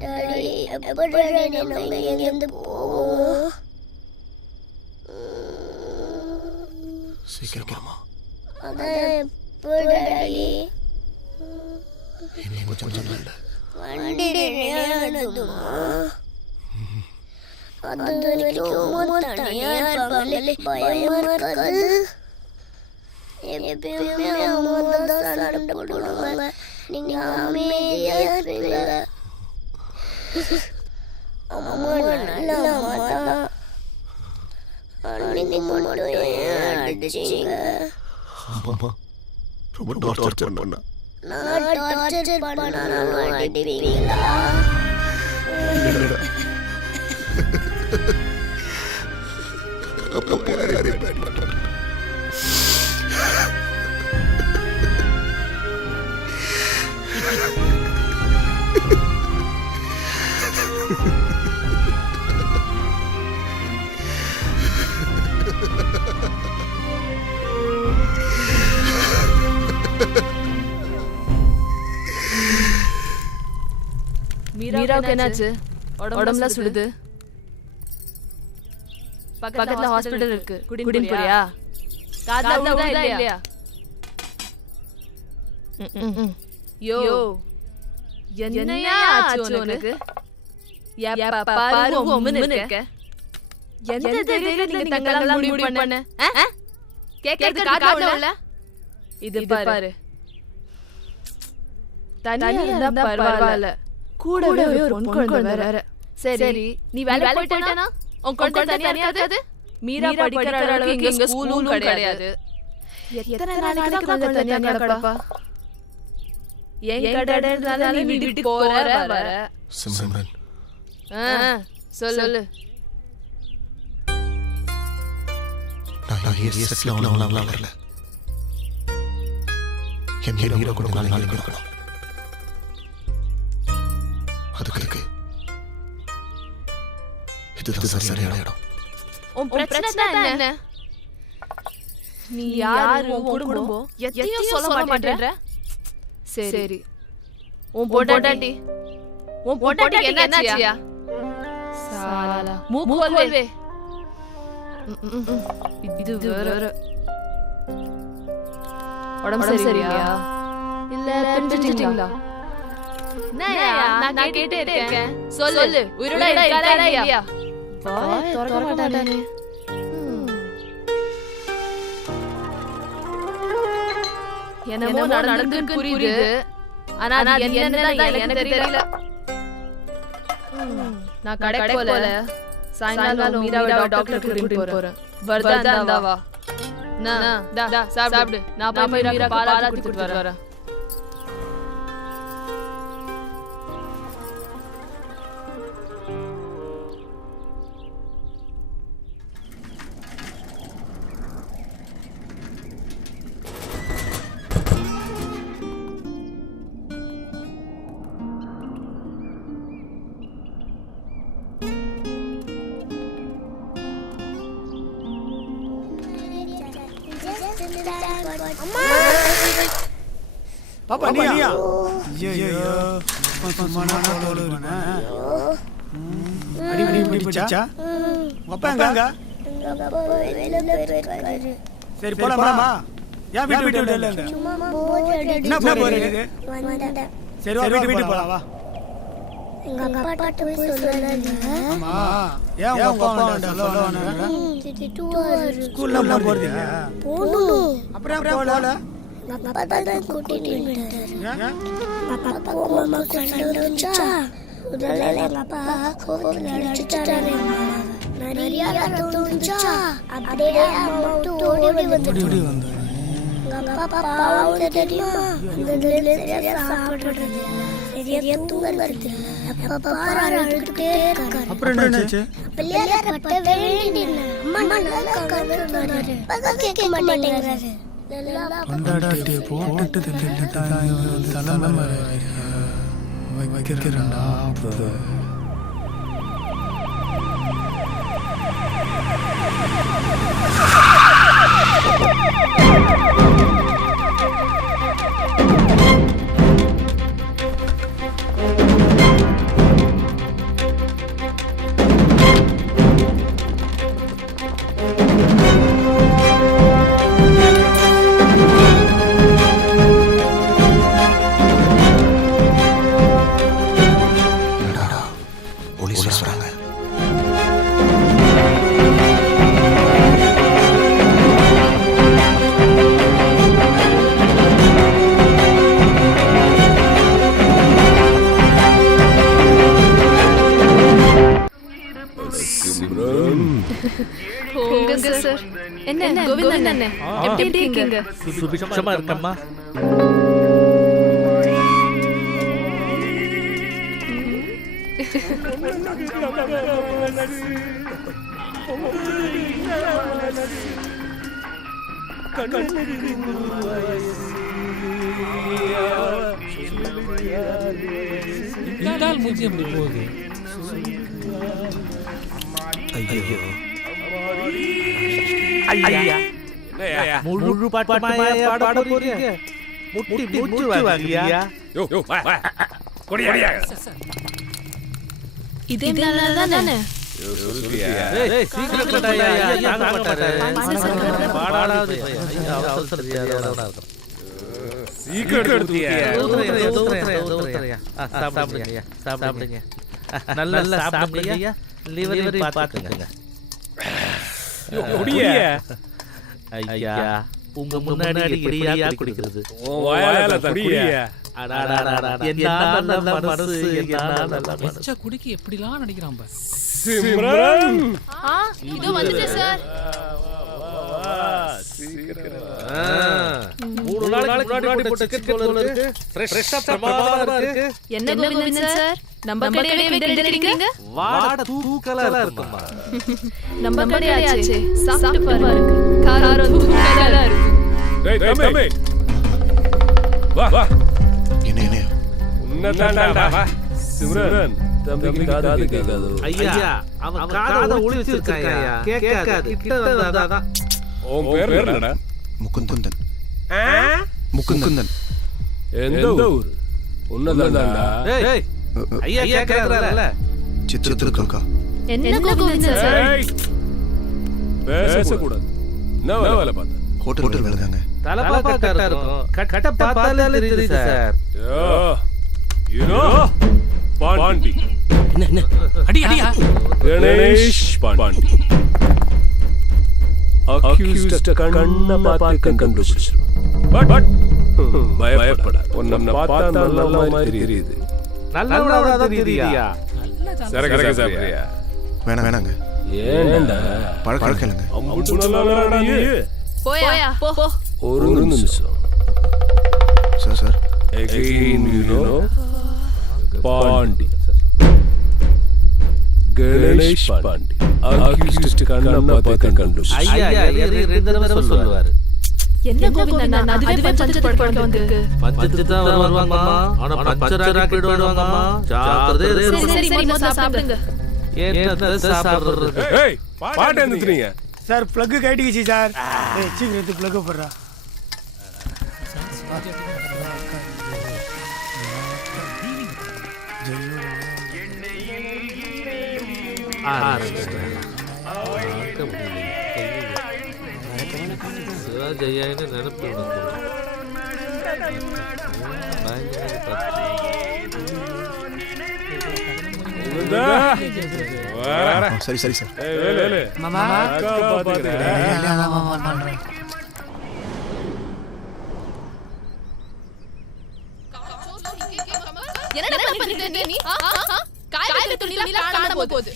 டாடி எப்படி டாடி நம்ம இங்கேருந்து போவோம்? சீக்கிரமா. அதான் எப்படி டாடி? இன்னும் கொஞ்சம் இல்லை. வண்டி நேரதுமா? அது வரைக்கும் தனியா இருப்பாங்களே, பயமா இருக்காது? எப்பயுமே அம்மா தான் சண்டை போடுவாங்க, நீங்க அமைதியா இருப்பீங்க. அம்மா நல்ல அம்மா தான். அன்னைக்கு மட்டும் ஏன் அடிச்சீங்க? ஆமாம்மா, ரொம்ப டார்ச்சர் பண்ணா. நான் டார்ச்சர் பண்ணாலும் அடிப்பீங்களா? அப்பா யாரே பண்ண. மீராவுக்கு என்னாச்சு? உடம்புல சுடுது. பக்கத்துல ஹாஸ்பிடல் இருக்கு. குடின் போறியா? காதுல உழுதா இல்லையா? யோ என்னையா ஆச்சு உனக்கு? எப்ப பாரு உம்முன்னு இருக்க. எந்த தைரியத்துல நீங்க தங்கலாம் முடிவு பண்ண? கேக்குறது காதுல உள்ள. இது பாரு. தனியா இருந்தா பரவாயில்ல. கூடவே ஒரு பொன் குழந்தை வேற. சரி நீ வேலை போயிட்டேனா உன் குழந்தை தனியா இருக்காது. மீரா படிக்கிற அளவுக்கு இங்க ஸ்கூலும் கிடையாது. எத்தனை நாளைக்கு குழந்தை தனியா கிடப்பா? என் கடனால நீ வீட்டுக்கு போற வர. சிம்ரன், சொல்லு. நான் செட்டில் ஆகலாம் வரல. என் ஹீரோ கூட நாளைக்கு கொடுக்கணும். அதுக்கு இது சரியான இடம். உன் பிரச்சனை என்ன? நீ யாரு? உன் குடும்பம் எதையும் சொல்ல மாட்டேன்ற. சரி உன் பொண்டாட்டி என்னாச்சியா? சாலா மூக்கோல்வே. இது வேற. உடம்பு சரியில்லையா? இல்ல தெரிஞ்சிட்டீங்களா? நான் கேட்டே இருக்கேன். சொல்லு. உயிரோட இருக்காரா இல்லையா? வாய் திறக்க மாட்டானே. என்னமோ நடந்துருக்கு புரியுது. ஆனா அது என்னன்னு எனக்கு தெரியல. நான் கடை போல சாயங்காலம் மீராவை டாக்டர் கூட்டிட்டு போறேன். வருதா வா. நான் சாப்பிடு. நான் போய் மீரா பாலாத்தி கூட்டிட்டு வரேன். பாப்பா நீயா? ஐயோ சும்மா நான் ஓடுறேன். அடி பிடிச்சா? அப்பா எங்க? சரி போலாமா? ஏன் வீட்டு இல்ல? என்ன போர் அடிக்குது? சரி வா வீட்டு போலாம் வா. எங்க அப்பா போய் சொல்லாதீங்க. ஆமா ஏன் உங்க அப்பா சொல்லுவானே? ஸ்கூல்ல போறது இல்ல. போணும். அப்புறம் போல. அப்பா தான் கூட்டிட்டு வந்தாரு. அப்பா போமா கண்டுச்சா. முதல்ல எங்க அப்பா கோவத்துல அடிச்சிட்டாரு. நிறைய தோணுச்சா. அப்படியே அம்மா ஓடி வந்துட்டு. எங்க அப்பா பாவம் தெரியுமா? அந்த சரியா சாப்பிடுறது சரியா தூங்குறது. அப்பா பாரு அழுதுட்டே இருக்காரு. அப்புறம் என்னாச்சு? பிள்ளையார பட்ட வேண்டின அம்மா நல்லா கவனிச்சாரு. பக கேட்க மாட்டேங்கிறாரு. கொண்டாடி போட்டுட்டு தலைமை வைக்கிறா. போலீஸ் வராங்க. போங்க சார். என்ன கோவிந்தன் அண்ணே, எப்படி இருக்கீங்க? சுபிக்ஷமா இருக்கம்மா. இந்தால் மூஞ்சி எப்படி போகுது? ஐயோ ஐயா முழு பாட்டுமாயா பாட போறீங்க? முட்டி மூச்சு வாங்கியா? இதே நல்லா தானே? ஏய் சீக்கிரம் கட்டாயா, ஐயா தாங்க மாட்டாரு. பாடாடாது ஐயா, அவசர தெரியாதவனா இருக்கான். சீக்கிரம் எடுத்துட்டியா? தோத்துறியா? சாப்பிடுங்க, சாப்பிடுங்க. நல்லா சாப்பிடுங்க ஐயா. லிவர் பாத்துங்க. குடியா ஐயா, உங்க முன்னாடி எப்படியா குடிக்கிறது? வாயால குடியா. என்ன மனசு, வெச்ச குடிக்கு எப்படிலாம் நடிக்கிறான் பாரு. சிம்ரன் இதோ வந்துட்டேன் சார். மூணு நாளைக்கு முன்னாடி போட்ட சிக்கன் போல இருக்கு. ஃப்ரெஷ்ஷா பிரமாதமா இருக்கு. என்ன கோவிந்தன் சார், நம்ம கடையவே கிண்டடிக்கிறீங்க? வாட தூக்கலா இருக்குமா? நம்ம கடையாச்சே, சாப்பிட்டு பாருங்க. காரம் தூக்கலா இருக்கு. டேய் தம்பி, வா என்ன உன்னதாண்டா வா. சிம்ரன் தம்பிக்கு காது கேட்காது. ஐயா அவன் காதை ஒளி வச்சிருக்காயா, கேட்காது. கிட்ட வந்தாதான். உன் பேர் என்னடா? முகுந்தன். முகுந்தன். எந்த ஊர்? உன்னதாண்டா. டேய் ஐயா கேக்குறாருல. சித்திரத்துக்கா. என்ன கோவிந்தன் சார்? பேசக்கூடாது. என்ன வேலை பார்த்த? ஹோட்டல் வேலை தாங்க. தலப்பா கரெக்டா இருக்கும். கட்ட பார்த்தாலே தெரியுது சார். You know Pandi. என்ன அடி அடியா? கணேஷ் பாண்டி. அக்யூஸ்ட் கண்ண பார்த்து கண்டுபிடிச்சிரு. பட் பயப்பட. உன்னை பார்த்தா நல்ல மாதிரி தெரியுது. நல்லவனா தான் தெரியுதியா? சரக்கு சாப்பிடுறியா? வேணாங்க. ஏன்டா பழக்கலங்க. அம்புட்டு நல்லவனா நீ? போயா போ. ஒரு நிமிஷம். Sir Again, you know, Pandi. Ganesh Pandi. Accused கண்ண பார்த்து கண்டுபிடிச்சு. ஐயா ரெண்டு தடவை சொல்லுவாரு. என்ன கோவிந்தன் அண்ணா, அதுவே பஞ்சத்துக்கு படுக்க வந்திருக்கு. பஞ்சத்துக்கு தான் வருவாங்கம்மா. ஆனா பஞ்சரா கிடுவாங்கம்மா. ஜாக்கிரதை. சரி முதல்ல சாப்பிடுங்க. ஏன்டா சாப்பிடுறது? ஏய் பாட்டு நிறுத்துறீங்க சார். பிளக் கட்டிக்கிச்சு சார். சீக்கிரம் எடுத்து பிளக் போடுறா. ஜெயான்னு நினைப்பு. சரி சார். மாமா என்னடா பண்ணிட்டு நீ? காய்கறி துணில காணாம போகுது.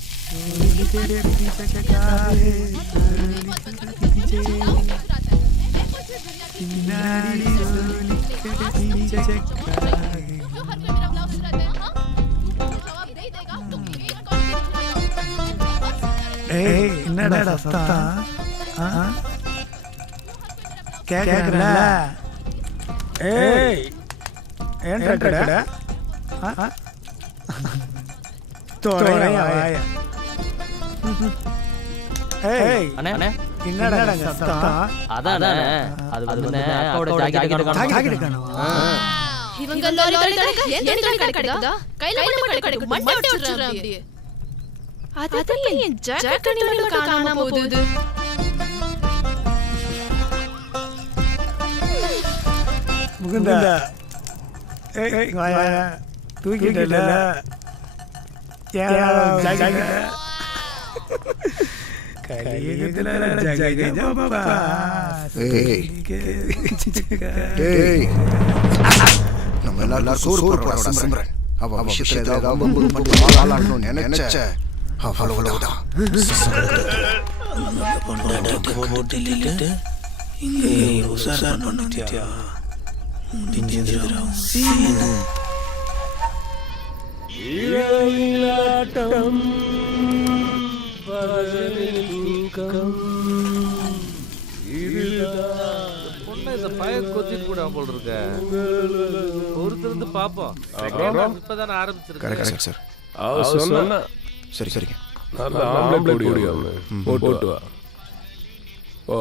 என்னடா சத்தம்? கேக்குறல? ஏய் ஏன்டா கடை? தோரையா வாயா. ஏய் அண்ணே என்னடா சத்தம்? அதானே அது வந்து அக்காவோட ஜாக்கெட் காணோம். இவங்க லாரி கடை என்ன கடை கடக்குதா? கையில மட்டும் கடக்கு மண்டை விட்டுறான் அப்படியே. அது ஏன் ஜாக்கெட் கனிமல காணாம போகுது? முகுந்தா ஏய் வாயா தூக்கிட்டல. ஏன் ஜாக்கெட் கையில ஜாக்கெட் பாபா. ஏய் நம்ம எல்லாரும் சோறு போடுறோம் சிம்ரன். அவ விஷயத்துல ஏதாவது பண்ணி ஆளாடணும்னு நினைச்ச அவ்வளவுதான். பொண்டாட்டி போட்டு இங்கே உசார் பண்ணிட்டியா முடிஞ்சிருக்கிறோம். இரவிலாட்டம் பகலில் தூக்கம் பொண்ணை இந்த பையன் கொத்திட்டு கூட போல் இருக்க பொறுத்திருந்து பாப்போம். இப்பதானே ஆரம்பிச்சிருக்கேன் சார். சொன்னா சரி சரிங்க. நல்ல ஆம்லெட் போட்டு வா. ஓ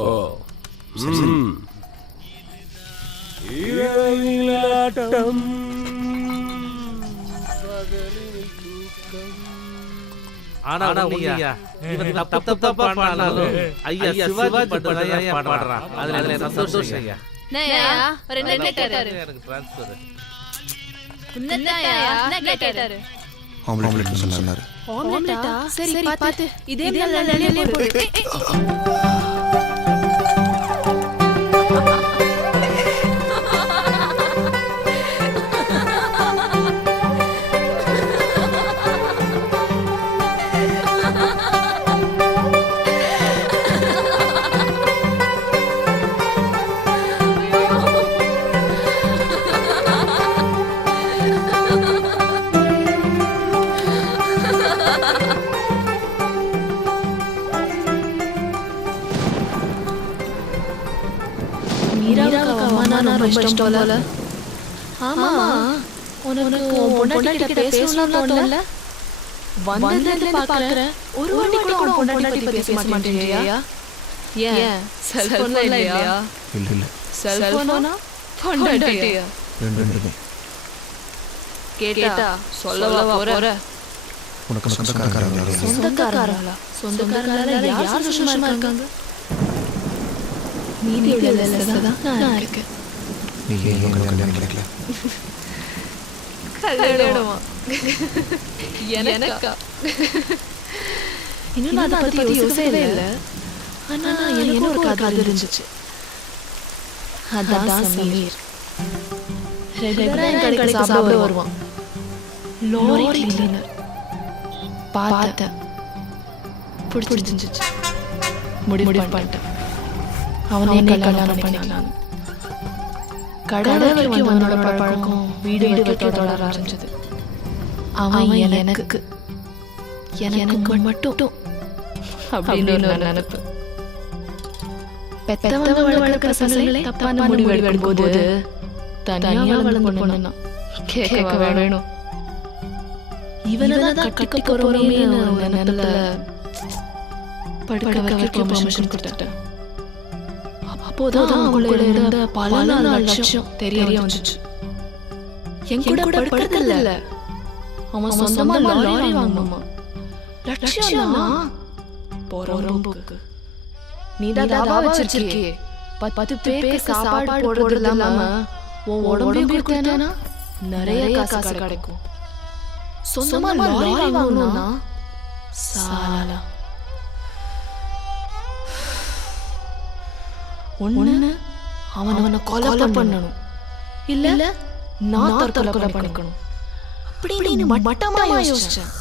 இரவிலாட்டம் ஆனா உண்மையா இவன் தப்பா பாடினாலும் ஐயா சிவாஜி பாட்டு பாடுறான். அதுல சந்தோஷம் ஐயா. எனக்கு டிரான்ஸ்ஃபர் ஆம்லெட் சொன்னாரு. சரி பாத்து இதே நல்ல போடு. ரொம்ப இஷ்டம் போல. ஆமா உனக்கு பொண்டாட்டி கிட்ட பேசணும்னு தோணல? வந்ததுல இருந்து பாக்குறேன் ஒரு வாட்டி கூட பொண்டாட்டி பத்தி பேச மாட்டேங்கிறியா? ஏன் செல்போன்ல இல்லையா? இல்ல செல்போனா பொண்டாட்டியா? ரெண்டுமே. கேட்டா சொல்லவா போற? உனக்கு சொந்தக்காரங்களா? சொந்தக்காரங்களா யார் சந்தோஷமா இருக்காங்க? நீதி உள்ளதா நான் இருக்கேன். நீ ஏன் கல்யாணம் கிடைக்கல? கல்யாணமா எனக்கா? இன்னும் நான் அதை பத்தி யோசிக்கவே இல்லை. ஆனா எனக்கு ஒரு காதல் இருந்துச்சு. அதான் சமீர். ரெகுலரா என் கடைக்கு சாப்பிட வருவான். Lorry cleaner. பார்த்தேன், பிடிச்சிருந்துச்சு. முடிவு பண்ணிட்டேன் அவனே கல்யாணம் பண்ணிக்கலாம். கடை வரைக்கும் வந்தோட பழக்கம் வீடு வரைக்கும் தொடர ஆரம்பிச்சது. அவன் எனக்கு மட்டும் அப்படின்னு ஒரு நினைப்பு. பெத்தவங்க வளர்க்கிற பசங்களே தப்பான முடிவு எடுக்கும் போது தனியா வளர்ந்து பொண்ணுன்னா கேட்க வேணும். இவனதான் கட்டிக்க போறோமேன்னு நினைப்புல படுக்க வைக்க பெர்மிஷன் கொடுத்துட்டேன். அப்போதான் அவங்களோட இருந்த பல நாள் லட்சம் தெரிய வந்துச்சு. என் கூட படுக்கிறது இல்ல, அவன் சொந்தமா லாரி வாங்கணுமா. லட்சம்னா போறோம்புக்கு. நீ தாபா வச்சிருக்கியே, 10 பேருக்கு சாப்பாடு போடுறது இல்லாம உன் உடம்பையும் கொடுத்தேனா நிறைய காசு கிடைக்கும். சொந்தமா லாரி வாங்கணும்னா சாலா. ஒண்ணு அவனை கொலை பண்ணணும், இல்ல நான் தற்கொலை பண்ணிக்கணும். அப்படின்னு மட்டமா யோசிச்சேன்.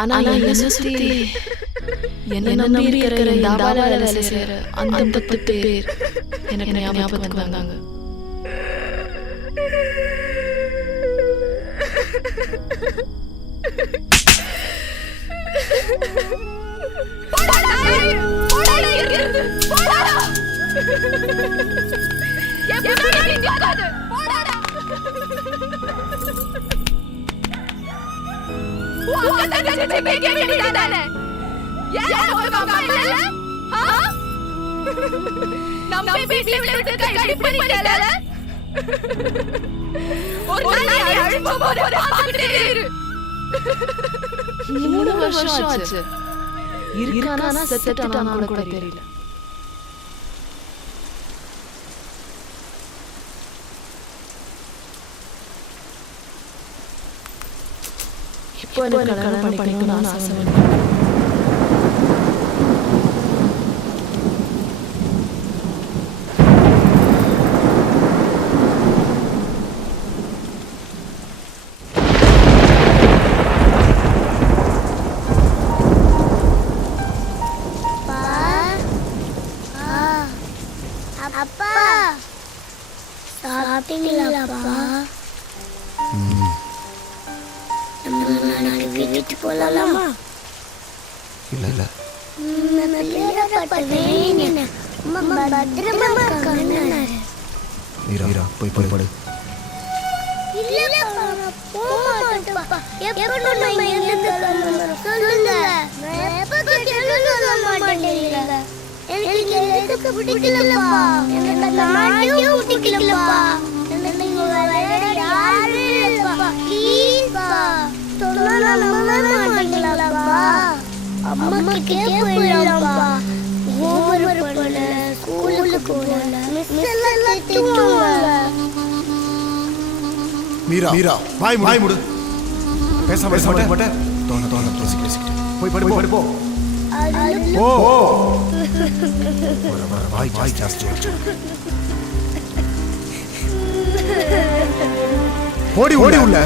ஆனா என்ன சுத்தி என்ன நம்பி இருக்கிற இந்த தாபால வேலை செய்யற அந்த 10 பேர் எனக்கு ஞாபகத்துக்கு வந்தாங்க. மூணு வருஷம் ஆச்சு. இருக்கானா செத்துட்டானா கூட தெரியல. இப்போ எனக்கு கல்யாணம் பண்ணிக்கணும்னு ஆசை வந்து மாட்டீங்களாப்பா? நம்ம நாளைக்கு வீட்டுக்கு போகலாமா? இல்லை இல்லை மீரா போய் போய் படு. மீரா மீரா வாய் முடு. பேச மாட்டேன். தோண பேசிக்கிட்டு போய் படு போ போ. வாய் ஜாஸ்தி. ஓடி உள்ள.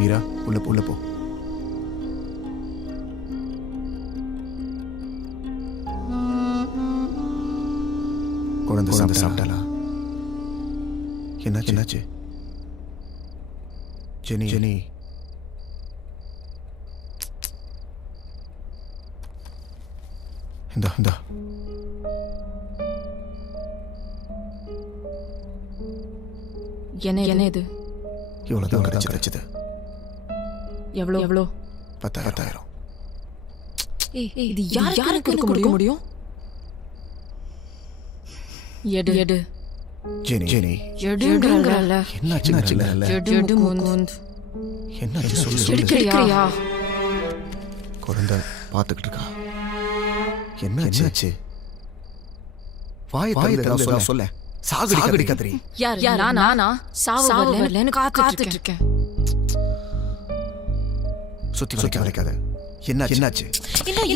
மீரா உள்ள போ. குழந்தை சாப்பிட்டாளா? என்னாச்சு? ஜெனி இந்தா என்ன இது? இவ்வளவுதான் கிடைச்சது. எவ்வளோ? 10,000. இது யாருக்கு கொடுக்க முடியும்? எடு. ஜெனி எடுங்கறல. என்னாச்சு? எடு முகுந்த். என்னாச்சு சொல்லு. எடுக்கறியா? குழந்தை பார்த்துக்கிட்டு இருக்கா. என்னாச்சு? வாய் சொல்ல. சாகடி கத்திரி. யார்? நானா? சாவு வரலன்னு காத்துட்டு இருக்கேன். சுத்தி வளைக்காத. என்னாச்சு?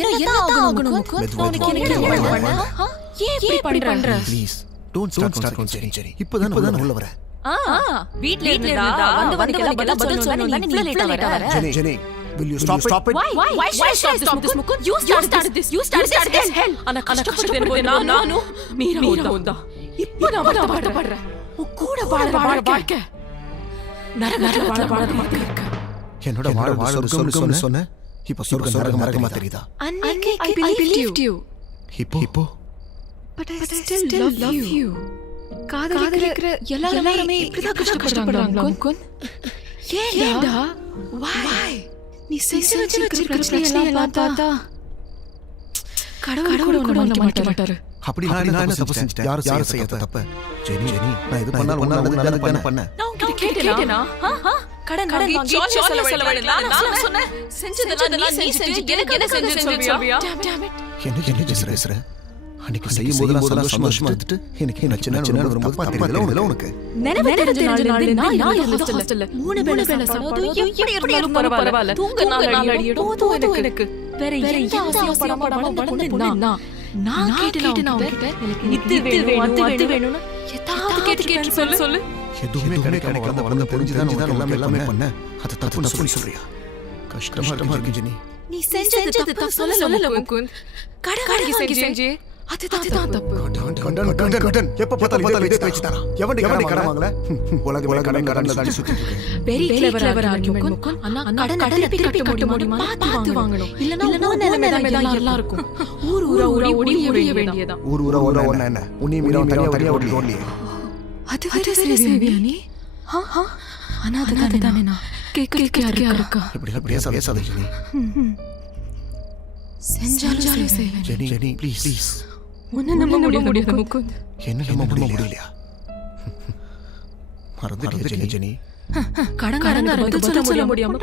என்ன ஆகணும் முகுந்த்? உனக்கு என்ன பண்ண? ஏன் இப்படி பண்ற? Please don't start Jenny. இப்போதான் உள்ள வர. வீட்ல இருந்தா வந்து பதில் சொன்னா நீ இவ்ளோ லேட்டா வர. Jenny will you stop it? Why should I stop this Mukund? You started this hell. ana கஷ்டப்பட்டு நானு மீரா வந்தா. இப்போ நான் வருத்தப்படுறேன். உன் கூட வாழ வாழ்க்கை நரக வாழ்க்கை. என்னோட வாழ சொர்க்கம்னு சொன்ன. இப்போ சொர்க்கம் நரகமா தெரியுதா? அன்னைக்கு I believed you. இப்போ But I still love you. காதலிக்கிற எல்லாருமே இப்படிதான் கஷ்டப்படுறாங்க முகுந்த். ஏன்டா? Why? நீ செஞ்சு வச்சிருக்கிற பிரச்சனை எல்லாம் பார்த்தா கடவுள் கூட மன்னிக்க மாட்டாரு. அப்படி நான் தப்பு செஞ்சிட்டேன். யாரும் செய்ய தப்பு. ஜெனி நான் இது பண்ணாலும் பண்ணேன். நான் உன்கிட்ட கேட்டேனா? கடன் வாங்கி ஜாலியா செலவழிடலாம் நான் சொன்னேன். செஞ்சதெல்லாம் நீ செஞ்சு எனக்கு என்ன செஞ்சு சொல்றியா? Damn it. என்ன பேசுற? அன்னைக்கு செய்யும் போதெல்லாம் சந்தோஷமா இருந்துட்டு எனக்கு என்ன வரும்போது தப்பா தெரியல உனக்கு. நினைவு தெரிஞ்ச நாள்ல நான் ஹாஸ்டல்ல 3 வேளை சாப்பாடு எப்படி இருந்தாலும் பரவாயில்லை. தூங்க நாள் அடியடும் எனக்கு. வேற எந்த அவசியம் படாம நான் கேட்டேன் உன்கிட்ட. இது வேணும்னு ஏதாவது கேட்டு சொல்லு. எதுவுமே கிடைக்காம வளர்ந்த தெரிஞ்சுதான் எல்லாமே பண்ண. அது தப்புன்னு சொல்லி சொல்றியா? கஷ்டமா இருக்கு ஜெனி. நீ செஞ்சது தப்பு சொல்லல முகுந்த். கடை செஞ்சு அதுதான் தப்பு. கடன் எப்ப பார்த்தாலும் இதே பேச்சு தானா? எவன்டி கடன் வாங்கல? உலக கடன்ல தாடி சுத்திட்டு இருக்கு. Very clever argument Mukund. அண்ணா கடன் திருப்பி கட்ட முடியுமா? பார்த்து வாங்கணும். இல்லனா நிலைமை தான் எல்லாருக்கும். ஊரா ஓடிய வேண்டியதா. ஊரா ஓட என்ன? உன்னை மீறா தனியா ஓடியே. அது வேற சரி நீ. அனாதை தானே நான். கேட்க யார் இருக்கா? இப்படிலாம் பேசாத ஜெனி. செஞ்சாலும் செய்வேன். Jenny please. உன்னை நம்ப முடியாது முகுந்த். என்ன நம்ப முடியலையா? மறந்துட்டியா ஜெனி? கடங்காரனுக்கு பதில் சொல்ல முடியாம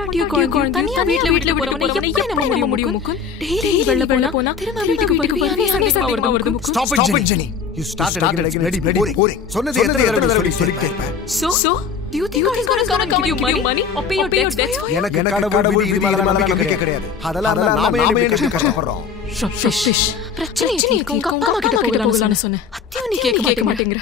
தனியா வீட்ல போறவனை எப்படி நம்ப முடியும் முகுந்த்? டெய்லி வெளில போனா திரும்ப வீட்டுக்கு வரவே வருது Mukund. Stop it Jenny. You started again very boring. சொன்னது எத்தனை தடவை சொல்லிட்டே இருப்பேன். So do you think he's gonna come and give you money or pay your debts? எனக்கு கடவுள் இது மேல நம்பிக்கை கிடையாது. அதெல்லாம் நாம என்ன கஷ்டப்படுறோம். ஃபிஷ் பிரச்சனை உங்க அம்மா கிட்ட போகலாம்னு சொன்னேன். அத்தியும் நீ கேட்க மாட்டேங்கற.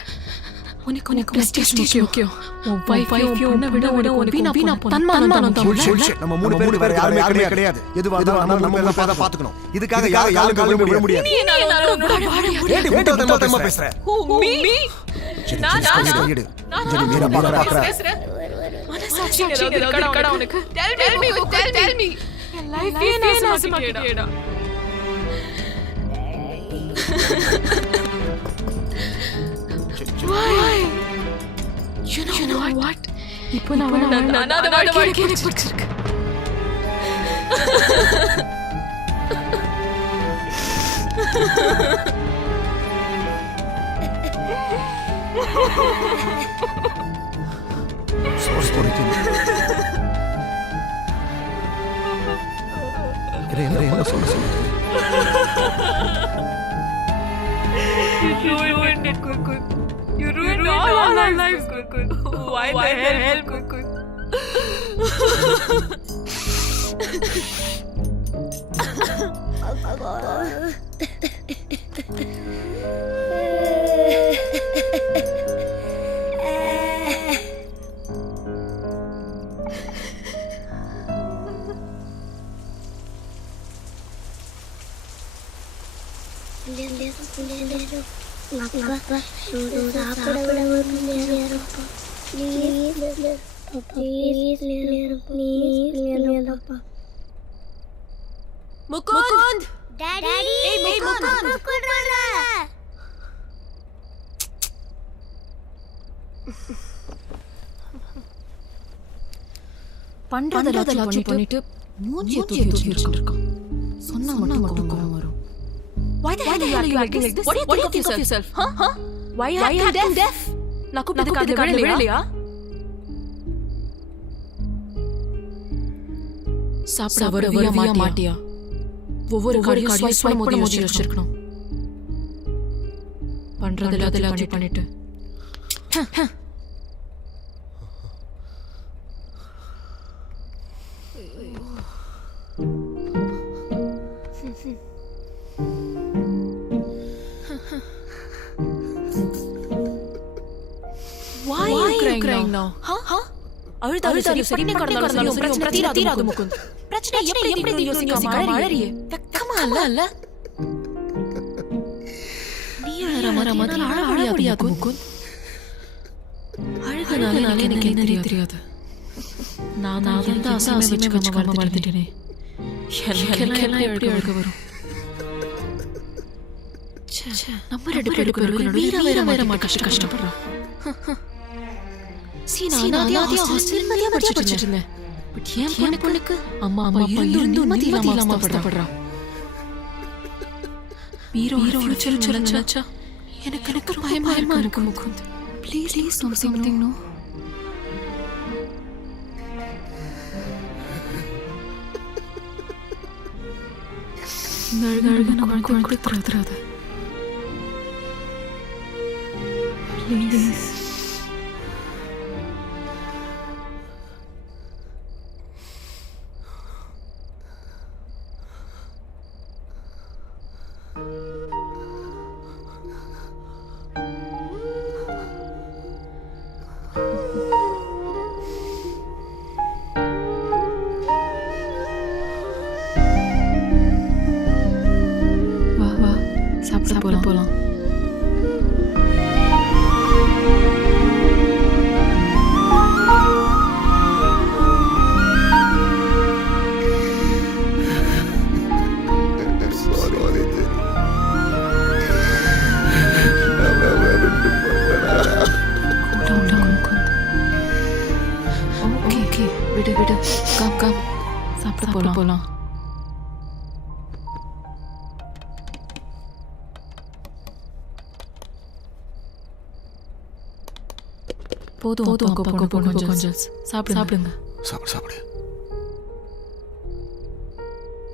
உனக்கு பிரஸ்டீஜ் முக்கியம். உன் வைஃபையும் உன்னை விட உனக்கு வீணா போன தன்மானம் தான் முக்கியம். நம்ம மூணு பேர் வேற யாருமே கிடையாது. எதுவா இருந்தாலும் நம்ம எல்லாம் பாத்துக்கணும். இதுக்காக யாரும் காலம் விட முடியாது. நீ ஏடி முட்டை பேசுற. மீ நான் ஜெனி மீரா பாக்குற. மனசாட்சி இருக்கடா உனக்கு. Tell me. லைஃப் நாசமாக்கிட்டேடா. Why? You know what? இப்போ நான் அனாதை வாழ்க்கை பிடிச்சிருக்கு. Sorry. என்ன சொல்ல. You ruined all our lives, Kukun. Why the hell, Kukun? Mukund daddy Mukund பண்றதெல்லாம் பண்ணிட்டு மூஞ்சியை தூக்கி வச்சிருக்கான். சொன்னா மட்டும் கோவம் வரும். Why the hell are you acting like this? What do you think of yourself? Huh? Why are you acting deaf? நான் கூப்பிட்டதுக்கு விழலையா? சாப்பிட வருவியா மாட்டியா? ஒவ்வொரு கார்டையும் ஸ்வைப் பண்ணி வச்சிருக்கணும். பண்றதெல்லாம் பண்ணிட்டு Why are you crying now? அழுதாலும் சரி கடந்தாலும் சரி பிரச்சனை தீராது முகுந்த். பிரச்சனை எப்படி யோசிக்காம அழறியே. வெக்கமா இல்ல? நீ அழற மாதிரி அழ முடியாது முகுந்த். அழுகனால எனக்கு என்ன தெரியாது. நான் எந்த ஆசையுமே வச்சுக்காம மறந்துட்டேனே. எனக்கெல்லாம் எப்படி அழுக வரும்? நம்ம ரெண்டு பேருக்கு வேற கஷ்டப்படுறோம். நான் ஹாஸ்டல் மதியா படிச்சிட்டு இருந்தேன். பட் ஏன் பொண்ணுக்கு அம்மா இருந்தும் மதி இல்லாம படுறா. மீரோ ஃபியூச்சர் நினைச்சா எனக்கு பயமா இருக்கு முகுந்த். Please something no. நான் குழந்தை ப்ளீஸ். வா சாப்பிட போலாம். சாப்பிட்டு போலாம். போதும் அப்பா கொஞ்சம் சாப்பிடுங்க. சாப்பிடு.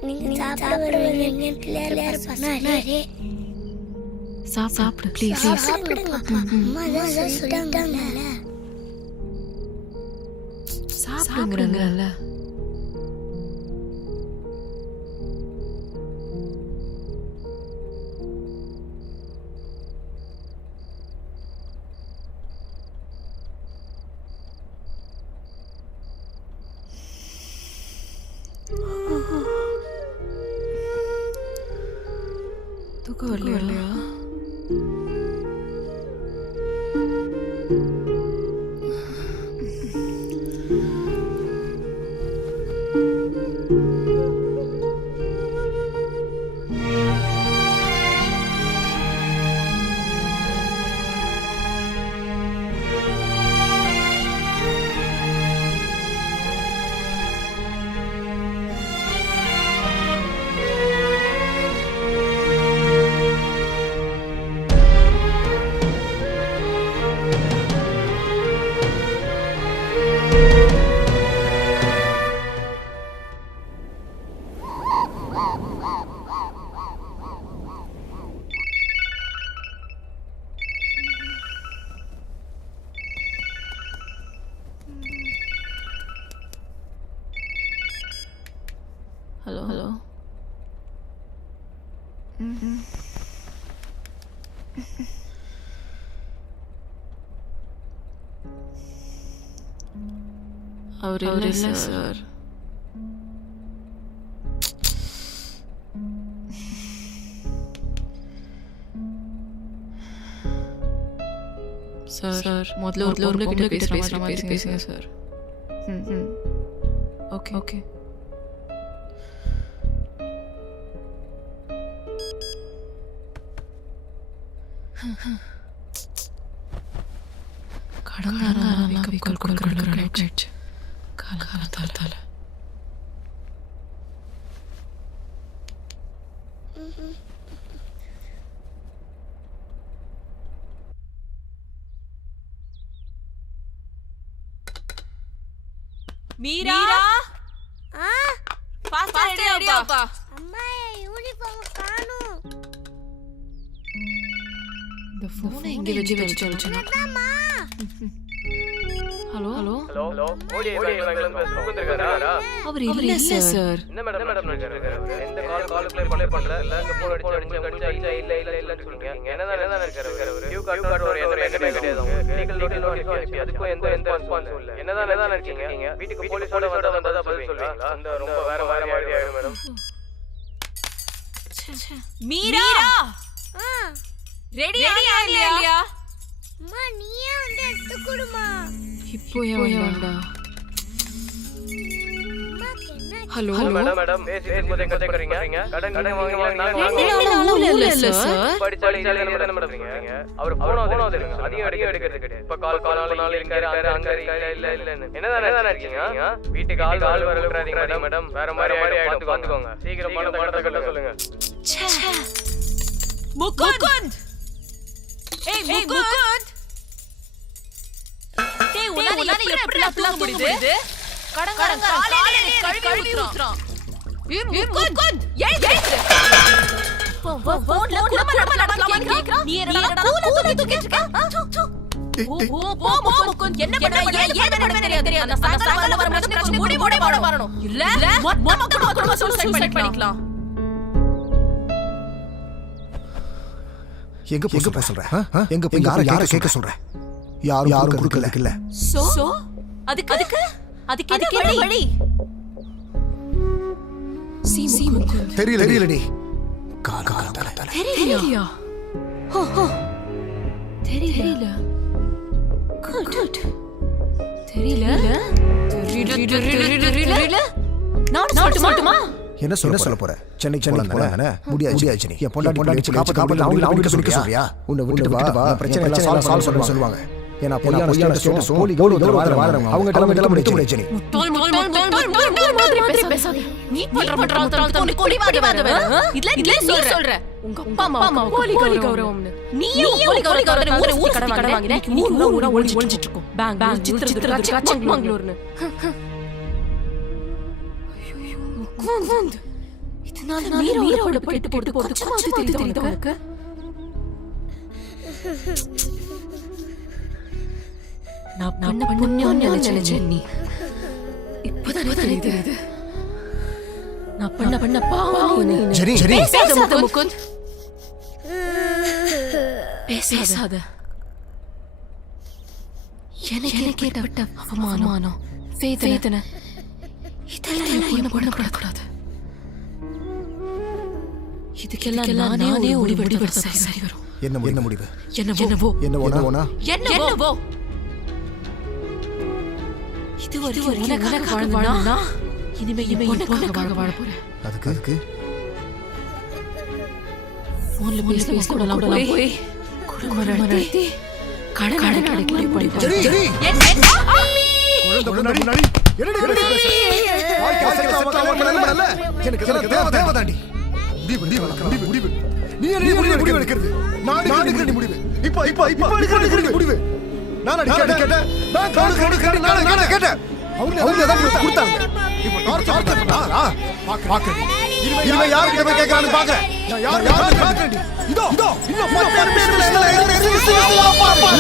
நீங்க சாப்பிட வருவீங்க பிள்ளையார் சொன்னாரே. சாப்பிடு ப்ளீஸ். சாப்பிடுங்கப்பா. அம்மா தான் சொல்லிட்டாங்கல்ல. சாப்பிடுங்கல்ல. தூக்கம் வரலையா? ஹலோ. அவர் இல்லை சார். சார் முதல்ல ஒரு கிட்ட பேசுற மாதிரி பேசுங்க சார். ஓகே. காலத்தால மீரா ஃபாஸ்டா ரெடியாப்பா. அம்மா யூனிஃபார்ம் காணோம். இந்த ஃபோனை எங்க வச்சு அம்மா ஹலோ ஓடி முகுந்திருக்காரா? அவர் இல்ல சார். என்ன மேடம் இருக்காரு? எந்த கால் ப்ளே பண்ணல. இங்க போன் அடிச்சு இல்ல சொல்லுங்க. என்னதான் இருக்காரு அவரு? டியூ கார்டு ஒரு எந்த கிடையாது. லீகல் நோட்டீஸ் அதுக்கு எந்த ரெஸ்பான்ஸ் இல்ல. என்னதான் இருக்கீங்க? வீட்டுக்கு போலீஸோட வந்தா பதில் சொல்றீங்களா? அந்த ரொம்ப வேற ஐடியா மேடம். மீரா ரெடியா இல்லையா? அம்மா நீயே வந்து எடுத்து கொடுமா. இப்போ ஏன்டா? ஹலோ மேடம் பேசிட்டு போதே கதைக்கறீங்க. கடன் வாங்குறீங்க. நான் இல்ல சார். படிச்சாலே என்ன மேடம் இருக்கீங்க? அவர் போனது இல்லங்க. அதிகம் எடுக்கிறது கிடையாது. இப்ப கால் இருக்காரு அங்க இல்ல. என்னதான் இருக்கீங்க? வீட்டுக்கு ஆள் வரலங்கறீங்க மேடம். வேற மாதிரி பாத்துக்கோங்க. சீக்கிரம் பணத்தை கட்ட சொல்லுங்க. முகுந்த் ஏய் முகுந்த் டேய் உன்னால எப்படி தூங்க முடியுது? கடங்க காலையில கழுவி ஊத்துறான். ஏய் முகுந்த் ஏய் போன்ல குடும்ப நடக்கலாம்னு கேக்குறான். நீ என்னடா கூல தூக்கிட்டு இருக்க? போ முகுந்த் என்ன பண்ற? ஏன் தெரியாது. அந்த சாகல வர பிரச்சனை மூடி வரணும். இல்ல மொத்தமா சூசைட் பண்ணிக்கலாம். எங்க போய் சொல்ற? எங்க போய் யாரை கேட்க சொல்ற? யாரும் கொடுக்கல. சோ அதுக்கு என்ன வழி? தெரியலடி. தெரியலையா? தெரியல. குட். தெரியல. நான் சொல்லட்டுமா? என்ன சொல்ல போற? சென்னைக்கு போறானே முடியாச்சு. நீ என் பொண்டாட்டி காப்பாத்த அவங்க சொல்றியா? உன்னை விட்டுட்டு வா, பிரச்சனை எல்லாம் சால்வ் சொல்லுவாங்க. ஏன்னா பொய்யான ஸ்டேட்டஸ் போலி கௌரவ வாழறவங்க அவங்க கிளம்ப முடியாது. நீ மாதிரி பேசாத. நீ பண்ற உனக்கு கோடிவாத வேற. இதுல நீ சொல்ற உங்க அப்பா அம்மா கோலி கௌரவம்னு. நீயே கோலி கௌரவம் ஒரு ஊர் கடன் வாங்கினே. ஊரா ஒளிஞ்சிட்டு இருக்கும். பேங்க் சித்திரதுர்கா சிக்மங்களூர்னு. ஐயோ இதனால நீரோட போட்டு கொஞ்சமாவது தெரியுது உனக்கு. நான் பண்ண புண்ணியம் நினைச்சேன் நீ. இப்போதான் தெரியுது நான் பண்ண பாவம். சரி சரி பேசாத முகுந்த், பேசாத. எனக்கு கேட்ட அவமானம் வேதனை இதெல்லாம் என்ன பண்ணக்கூடாது. இதுக்கெல்லாம் நானே முடிவெடுத்தா சரி வரும். என்ன முடிவு? என்னவோ இது உனக்காக வாழ்ந்தா இனிமே உனக்காக வாழ போறேன். அதுக்கு போன்ல பேச கூடலாம் போய் குடும்பம் நடத்தி கடன் அடைக்க படிப்போம். சரி முன்னாடி எனக்கு தேவதாண்டி முடிவு. நீ முடிவு எடுக்கிறது. நான் எடுக்கிற முடிவு. இப்போ எடுக்கிற முடிவு. நான் கேட்டேன். நான் கேட்டேன். அவங்க தான் கொடுத்தாங்க. இப்போ டார்ச்சர் பாக்குறேன். இனிமே யாரு கிட்ட போய் கேட்கறான்னு பாக்குறேன். நான் யாரு பாக்குறேன். இதோ இன்னும் 10 பேர்ல என்ன பாப்பா.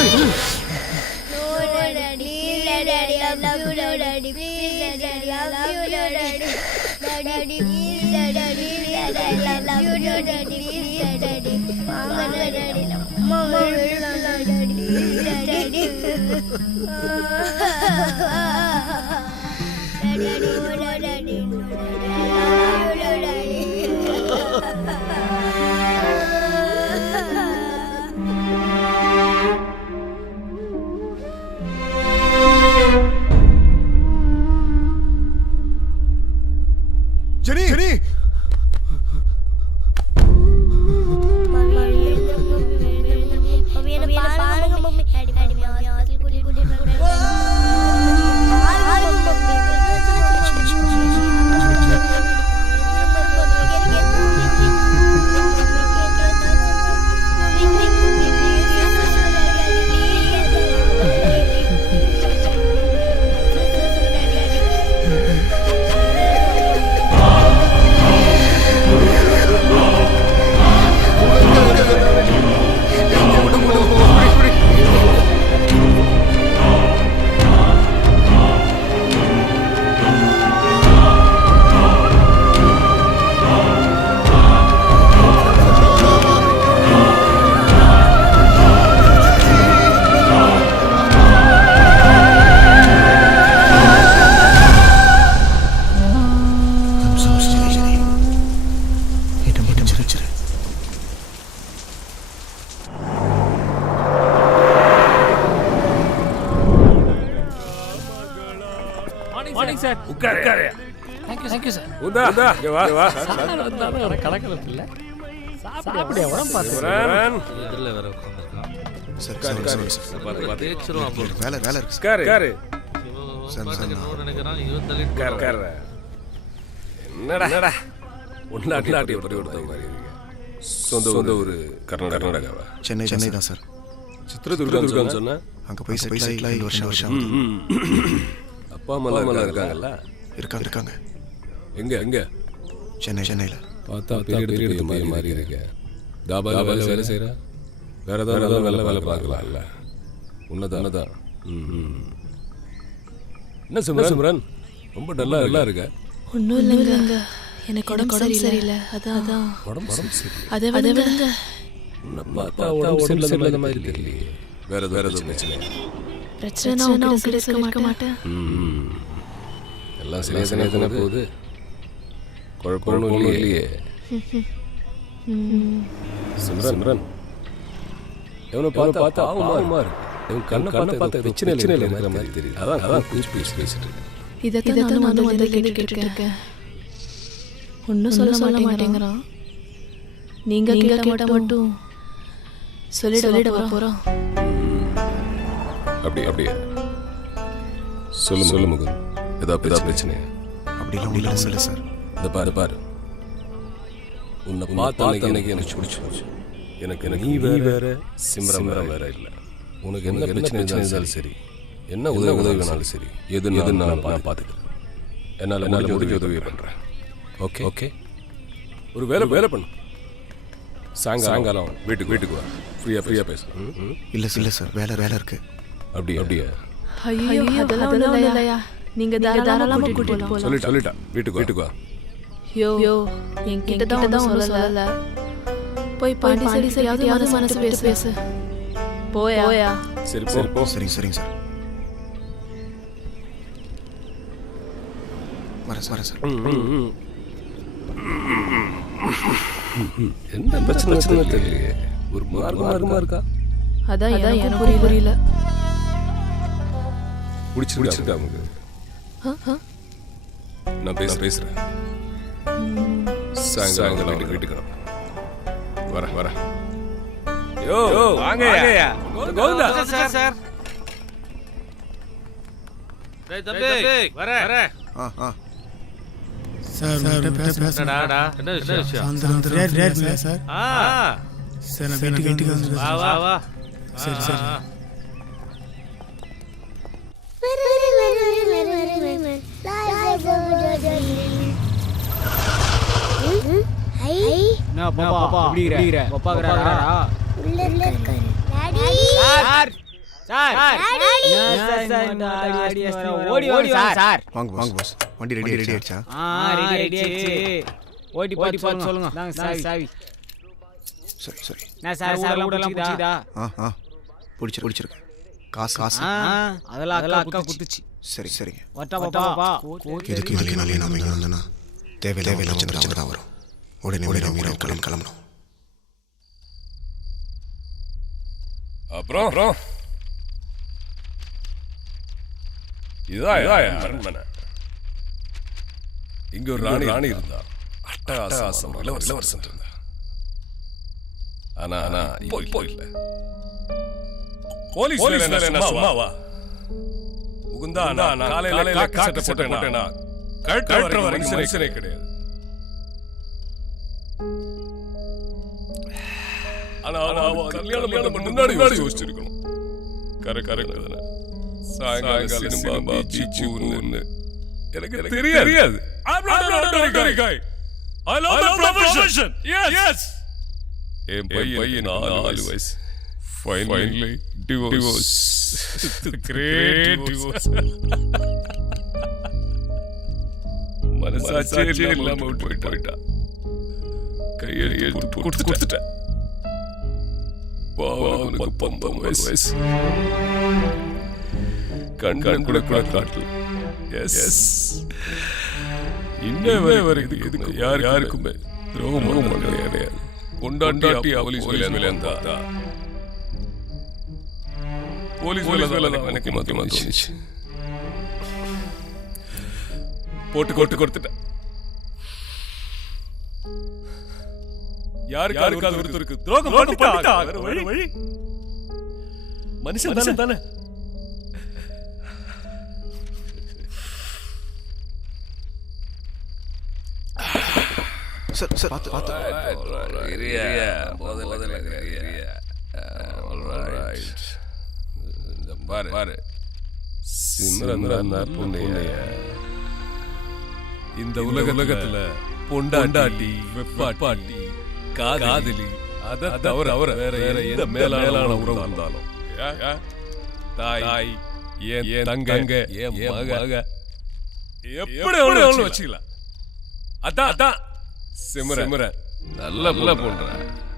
Jenny! Morning sir. உட்காரு. Thank you sir. உதா இங்க வா. சார் வந்தாரு கலக்கலப்பு இல்ல. சாப்பிடு உடம்பு பாத்து. இதுல வேற உட்கார்ந்திருக்கான். சரி பாத்து தேய்ச்சிரும் அப்போ. வேலை இருக்கு. உட்காரு. சரி நினைக்கிறான் இவன் தள்ளிட்டு உட்காரு. என்னடா உன்னாட்டி பரிவர்த்தனை மாதிரி இருக்கு. சொந்த ஊரு கர்நாடகாவா? சென்னை தான் சார். சித்திரதுர்கான்னு சொன்னா அங்க போய் செட்டில் ஆகி வருஷம் அப்பா அம்மா இருக்காங்கல்ல? இருக்காங்க. எங்க? சென்னையில. பார்த்தா பெரிய மாதிரி இருக்கு. தாபால வேலை செய்யற? வேற ஏதாவது வேலை பார்க்கலாம்ல? உன்னதான். என்ன சிம்ரன் ரொம்ப டல்லா இருக்க? ஒன்றும் இல்லைங்க, எனக்கு உடம்பு சரியில்லை. அதான் உடம்பு சரி. அதை விட உன்னை பார்த்தா உடம்பு சரியில்லாத மாதிரி தெரியலையே. வேற பிரச்சனை? பிரச்சனை நான் இருக்க மாட்டேன். எல்லாம் சரியா போகுது. குழப்பம் இல்லையே. சிம்ரன் எவனை பார்த்தா பாவமா இருக்கு. இவன் கண்ணை பார்த்தா பிரச்சனை இல்லை மாதிரி தெரியுது. அதான் பேசிட்டு இருக்கேன். இதைத்தான் நானும் வந்து கேட்டுட்டு இருக்கேன். ஒன்றும் சொல்ல மாட்டேங்கிறான். நீங்க கேட்ட மட்டும் சொல்லிட போறோம். அப்படியே சொல்லு முகுந்த். ஏதாவது பிரச்சனை? அப்படிலாம் இல்லை சார். இந்த பாரு உன்னை பார்த்த அன்னைக்கு எனக்கு பிடிச்சிருச்சு. எனக்கு நீ வேற சிம்ரன் வேற இல்லை. உனக்கு என்ன பிரச்சனை இருந்தாலும் சரி, என்ன உதவி வேணாலும் சரி, எது நான் பார்த்துக்கிறேன். என்னால் உதவி பண்ணுறேன். ஓகே ஒரு வேலை பண்ணு. சாயங்காலம் வீட்டுக்கு வா. ஃப்ரீயாக பேச. இல்லை சார், வேலை இருக்கு. அப்படியா? ஐயோ அதெல்லாம் இல்லையா, நீங்க தாராளமா கூட்டிட்டு போலாம். சொல்லிட்டா வீட்டுக்கு வா. யோ என்கிட்ட தான் சொல்லல. போய் சரியாவது மனசு பேசு. போயா. சரி போ. சரிங்க சார். வரேன் சார். என்ன பிரச்சனை தெரியலையே, ஒரு மார்க்கமா இருக்கா? அதான் எனக்கு புரியல. பிடிச்சிருக்கா உங்களுக்கு? நான் பேசுறேன். சாயங்காலம் வீட்டுக்கு வரேன். யோ வாங்கயா. கோவிந்தா சார் தம்பி வரேன். சார் என்னடா என்ன விஷயம்? அந்த ரேட் சார். சார் நான் வீட்டுக்கு வந்து வா. சரி. நான் பாப்பா இப்படிங்கற பாப்பா கறடா உள்ள இருக்காரு. சார் ஓடி சார். வாங்க பாஸ். வண்டி ரெடி ஆயிடுச்சா? ரெடி ஆயிடுச்சு. ஓடி பார்த்து சொல்லுங்க. நாங்க சாவி. சரி. நான் சார் ஊடலாம் புடிச்சதா? பிடிச்சிருக்கு. காசு அதெல்லாம் அக்கா குடுத்துச்சு. சரி. வட்டா பாப்பா. இதுக்கு நாளே நாம இங்க வந்தனா தேவையில்லை பிரச்சனை தான் வரும். உடனே நம்ம கிளம்பணும். அப்புறம் இதான் அரண்மனை. இங்க ஒரு ராணி இருந்தா. அட்டகாசம் இளவரசன் இருந்தா. ஆனா இப்போ இல்ல. போலீஸ் வேலை சும்மாவா? முகுந்தா நான் காலையில காக்க சட்டை போட்டேனா கழட்ட வர மனுஷனே கிடையாது. ஆனா கல்யாணம் முன்னாடி யோசிச்சிருக்கணும். கரெக்ட் தானே? சாயங்காலம் சினிமா பீச்சுன்னு எனக்கு தெரியாது. I'm not an ordinary guy. I love the profession. Yes. என் பையன் 4 வயசு. Finally divorce. Great divorce. மனசாட்சியே இல்லாம விட்டு போயிட்டா. கையெழுத்து கொடுத்துட்டேன். பாவம் 19 வயசு. கண் கூட காட்டல. எஸ் இன்னவே வரைக்கும் இதுக்கு யாருக்குமே துரோகம் கிடையாது. கொண்டாட்டி போலீஸ் வேலை இருந்தா போலீஸ் வேலை எனக்கு மாத்தி போட்டு கொடுத்துட்டேன். யாருக்காவது ஒருத்தருக்கு துரோகம் பண்ணிட்டா வழி மனுஷன் தானே. சார் பார்த்து பாரு சிம்ரன் இந்த உலகத்துல பொண்டாட்டி வெப்பாட்டி காதலி அத தவிர வேற எந்த மேலான உறவு இருந்தாலும் தாய் என் தங்க என் மக எப்படி வச்சுக்கலாம். அதான் சிம்ரன் நல்ல பொண்ணு.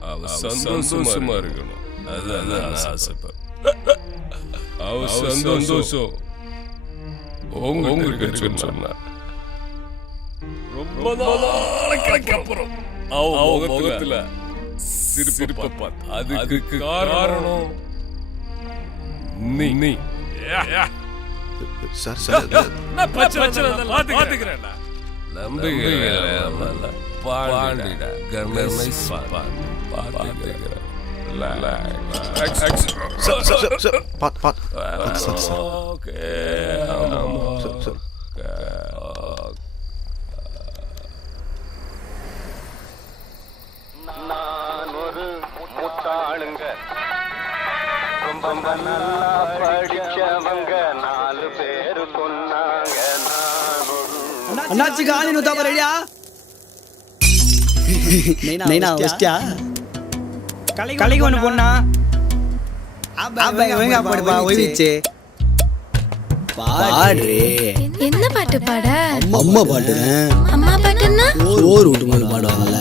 அவ சந்தோஷமா இருக்கணும். அதான் ஆசைப்ப. அவ சந்தோஷம் உங்களுக்கு சொன்னா ரொம்ப நாளைக்கு அப்புறம் அவ முகத்துல சிரிப்ப பார்த்து அதுக்கு காரணம் நீ. சார் நான் பாத்துக்கிறேன். நம்பிக்கை பாண்டிடா கர்ணனை பாத்துக்கிறேன். பார்த்தாளுங்க ரொம்ப நல்லா படிச்சவங்க 4 பேரு சொன்னாங்க அண்ணாச்சி காணி நூத்தா ரெடியா நைனா வச்சியா கலைக்கு ஒன்று பொண்ணா ஒழுங்கா பாடுப்பா ஒழிச்சு பாடு என்ன பாட்டு பாட? அம்மா பாட்டு. அம்மா பாட்டுன்னா சோறு விட்டு போது பாடுவாங்கல்ல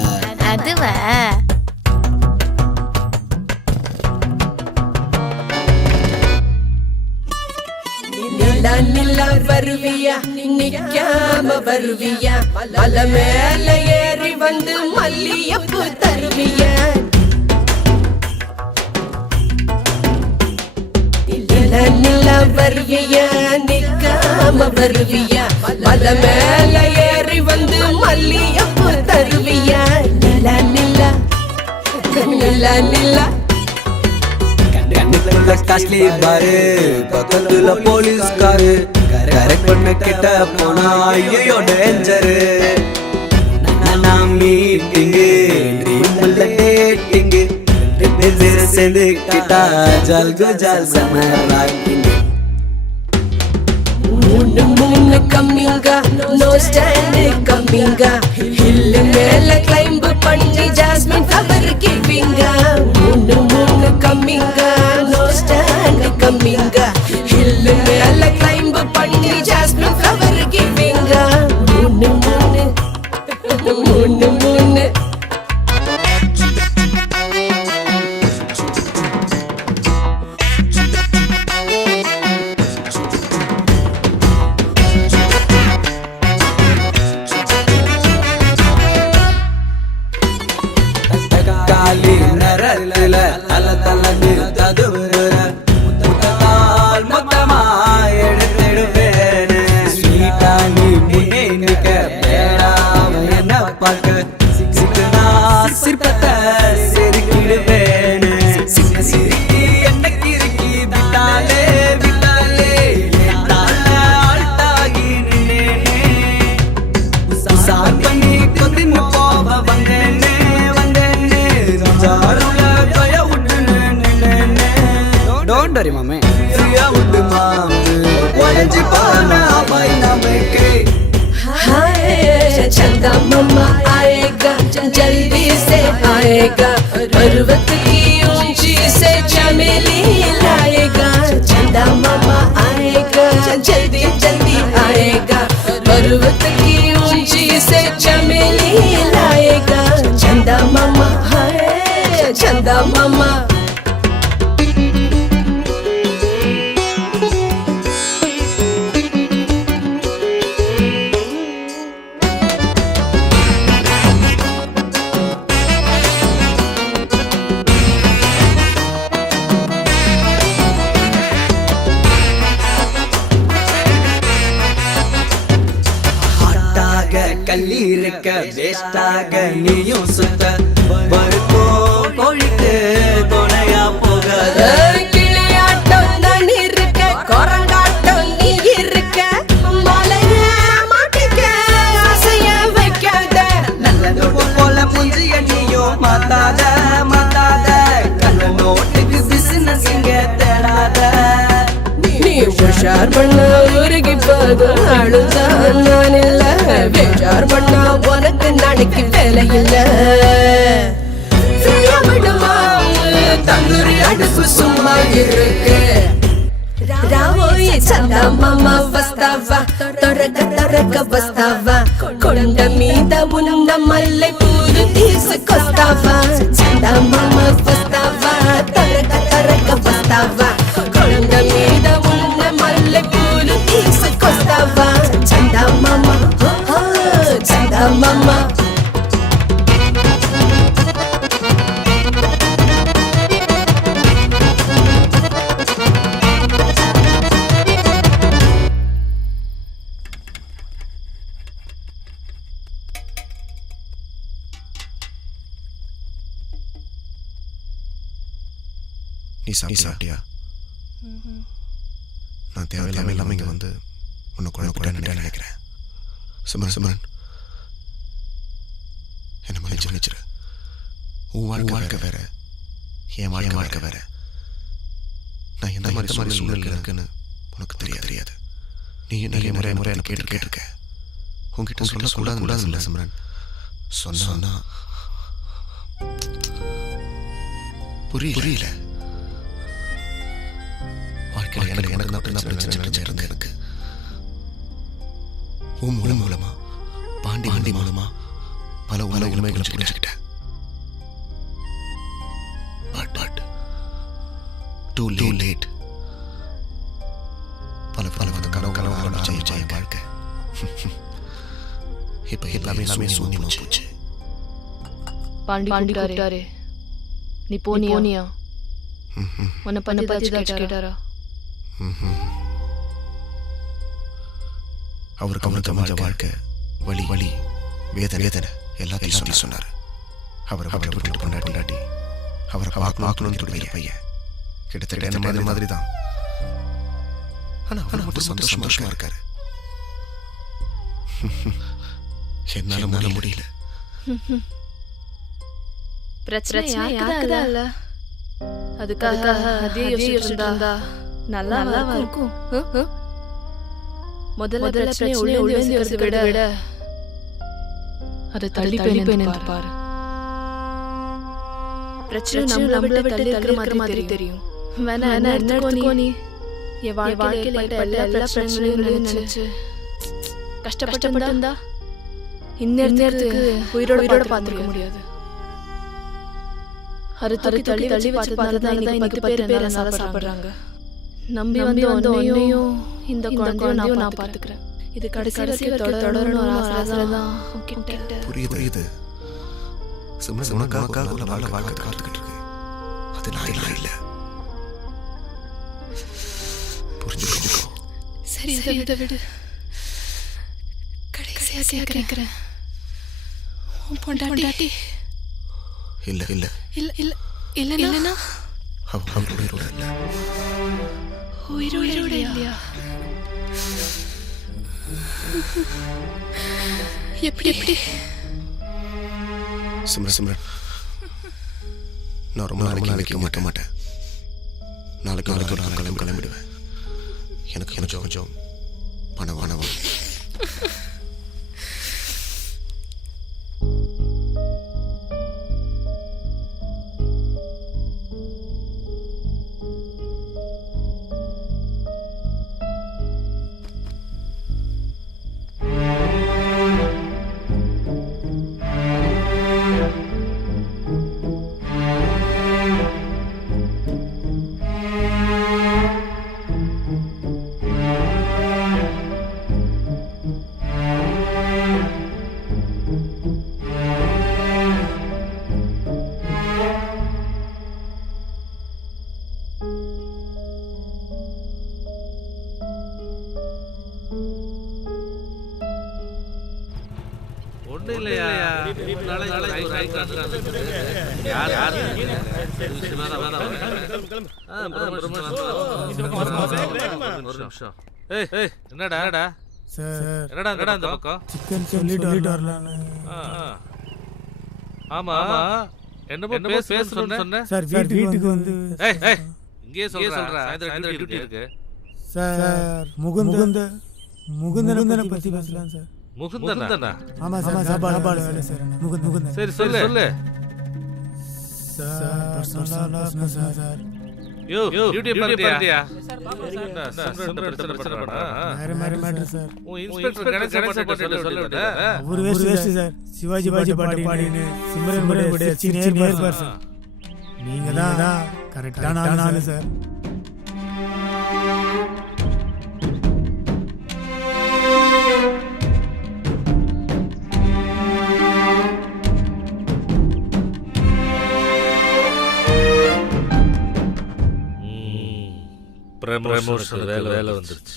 அதுவா? நிலா வருவியா நிக்காம வருவியா மலை மேல ஏறி வந்து மல்லியப்பூ தருவியா நிலா வருவியா நிக்காம வருவியா மலை மேல ஏறி வந்து மல்லியப்பூ தருவியா நிலா நிலா நிலா நிலா கண்ணுக்குள்ள காஸ்ட்லி பாரு பக்கத்துல போலீஸ்காரு கரெக்ட் பண்ண கிட்ட போனா ஐயோ டேஞ்சரு நான் மீட்டிங்கு ட்ரீம்ல டேட்டிங்கு சேர்ந்து கிட்டா ஜல்கு ஜல் சமராக்கிங்க மூணு கம்மிங்க நோ ஸ்டாண்ட் கம்மிங்க ஹில் மேல கிளைம்ப் பண்ணி ஜாஸ்மின் ஃப்ளவர் கிவிங்க மூணு கம்மிங்க நோ ஸ்டாண்ட் கம்மிங்க ஹில் மேல கிளைம்ப் பண்ணி ஜாஸ்மின் ஃப்ளவர் கிவிங்க மூணு காலி நரல தல தலன்னு ததுவுற முத்தத்தால் மொத்தமா எடுத்துடுவேன் ஸ்வீட்டா நீ முன்னே நிக்க வேடாம என்ன பார்க்க சிக்கனா சிற்பத்தை செருக்கிடுவேன் சிரிக்கி என்ன கிறுக்கி விட்டாலே விட்டாலே ஆழ்த்தாகி நின்னேனே சார் பண்ணி கொதின்னு போவ வந்தேனே டோன்ட் வரி மாமே चंदा मम्मा आएगा जल्दी से आएगा पर्वत की ऊंची से चमेली लाएगा चंदा मम्मा आएगा जल्दी जल्दी आएगा पर्वत की ऊंची से चमेली लाएगा चंदा मम्मा हाय चंदा मम्मा கல்லி இருக்க வேஸ்டாக நீயும் சுத்த பருக்கோ கோழிக்கு துணையா போகாத கிளியாட்டம் தான் இருக்க குரங்காட்டம் நீ இருக்க மலைய மாட்டிக்க அசைய வைக்காத நல்லது போல புஞ்சிய நீயும் மாத்தாத மாத்தாத கண்ண நோட்டுக்கு பிசினஸ் இங்க தேடாத நீ உஷார் பண்ண உருகி போதும் அழுதான் நான் இல்ல வேஷார் பண்ணா உனக்கு நாளைக்கு வேலை இல்ல விடுமா தந்தூரி அடுப்பு சும்மா இருக்கு ராவோயே சந்தா மாமா வஸ்தாவா தொடக்க வஸ்தாவா கொண்ட மீத உன்ன மல்லை பூரு తీసుకొస్తావా சந்தா மாமா வஸ்தாவா தொடக்க வஸ்தாவா கொண்ட மீத உன்ன மல்லை பூரு తీసుకొస్తావా சந்தா மாமா சந்தா மாமா நீ சாப்பிட்டியா? நான் தேவையில்லாம இல்லாமல் இங்கே வந்து உன்னை குழப்பிட்டேன்னு நினைக்கிறேன். சிமரன் என்னை மன்னிச்சிரு. உன் வாழ்க்கை வேற, என் வாழ்க்கை வேற. நான் எந்த மாதிரி சூழ்நிலை இருக்குன்னு உனக்கு தெரியாது. நீ நிறைய முறை எனக்கு கேட்டிருக்க. உங்ககிட்ட சொல்லக்கூடாது இல்லை சிம்ரன். சொன்னா புரியல. வாழ்க்கையில் எனக்கு தான் பிரச்சனை இருக்கு. மூலமா பாண்டி மூலமா பல உண்மைகளை புரிஞ்சுக்கிட்டேன். But too late. பல கனவு ஆரம்பிச்ச என் வாழ்க்கை இப்ப எல்லாமே சூன்யமா போச்சு. பாண்டி கூப்பிட்டாரே, நீ போனியா? உன்னை பத்தி கேட்டாரா? அவருக்கு அமைஞ்ச வாழ்க்கை வலி வேதனை எல்லாத்தையும் சொன்னார். அவரை விட்டு கொண்டாட்டி அவரை பார்க்கணும்னு சொல்லி பையன் கிட்டத்தட்ட என்ன மாதிரி தான். ஆனா அவர் மட்டும் சந்தோஷமா இருக்காரு. என்னால முடியல. பிரச்சனை யாருக்குதான் இல்ல, அதுக்காக அதே யோசிச்சுட்டு இருந்தா நல்லா இருக்கும். முதல்ல பிரச்சனை ஒளிந்து யோசிக்கிறத விட அதை தள்ளி போய் பாரு. பிரச்சனை நம்மள விட்டு தள்ளி இருக்கிற மாதிரி தெரியும். வேணா என்ன எடுத்துக்கோ. நீ என் வாழ்க்கையில எல்லா பிரச்சனைகளையும் நினைச்சு கஷ்டப்பட்டு இந்நேரத்துக்கு உயிரோட பார்த்துக்க முடியாது. தள்ளி தள்ளி வச்சு பார்த்ததான் இன்னைக்கு 10 பேர் நல்லா சாப்பிடுறாங்க. நம்பி வந்து ஒன்னையும் இந்த குழந்தையும் நான் பார்த்துக்கிறேன். இது கடைசி தொடரணும் ஒரு ஆசை தான். புரியுது. உனக்காக வாழ்க்கை காத்துக்கிட்டு இருக்கு. அது நான் இல்ல. புரிஞ்சுக்கோ. சரி விடு. கடைசியா கேட்கிறேன். உன் பொண்டாட்டி இல்லைன்னா உயிரோட இல்லையா? எப்படி? சிம்ரன், நான் ரொம்ப நாளைக்கு வைக்க மாட்டேன். நாளைக்கு ஒரு கிளம்பிடுவேன். எனக்கு கொஞ்சம் பணம் என்னடா இந்த பக்கம் சிக்கன் சொல்லிட்டு வரலான்னு. ஆமா என்னமோ பேசணும்னு சொன்னேன் சார். வீட்டுக்கு வந்து இங்கே சொல்றா. டியூட்டி இருக்கு சார். முகுந்தனை பத்தி பேசலாம் சார். முகுந்தனா? ஆமா சார். சாப்பாடு வேலை சார். முகுந்தன். சரி சொல்லு சார். சார் யோ டியூட்டி பண்ணியா? சிவாஜி பாடின்னு சிம்ரன் சார். நீங்க தான் கரெக்டான ஆளு சார். ப்ரமோஷன் வேலை வந்துருச்சு.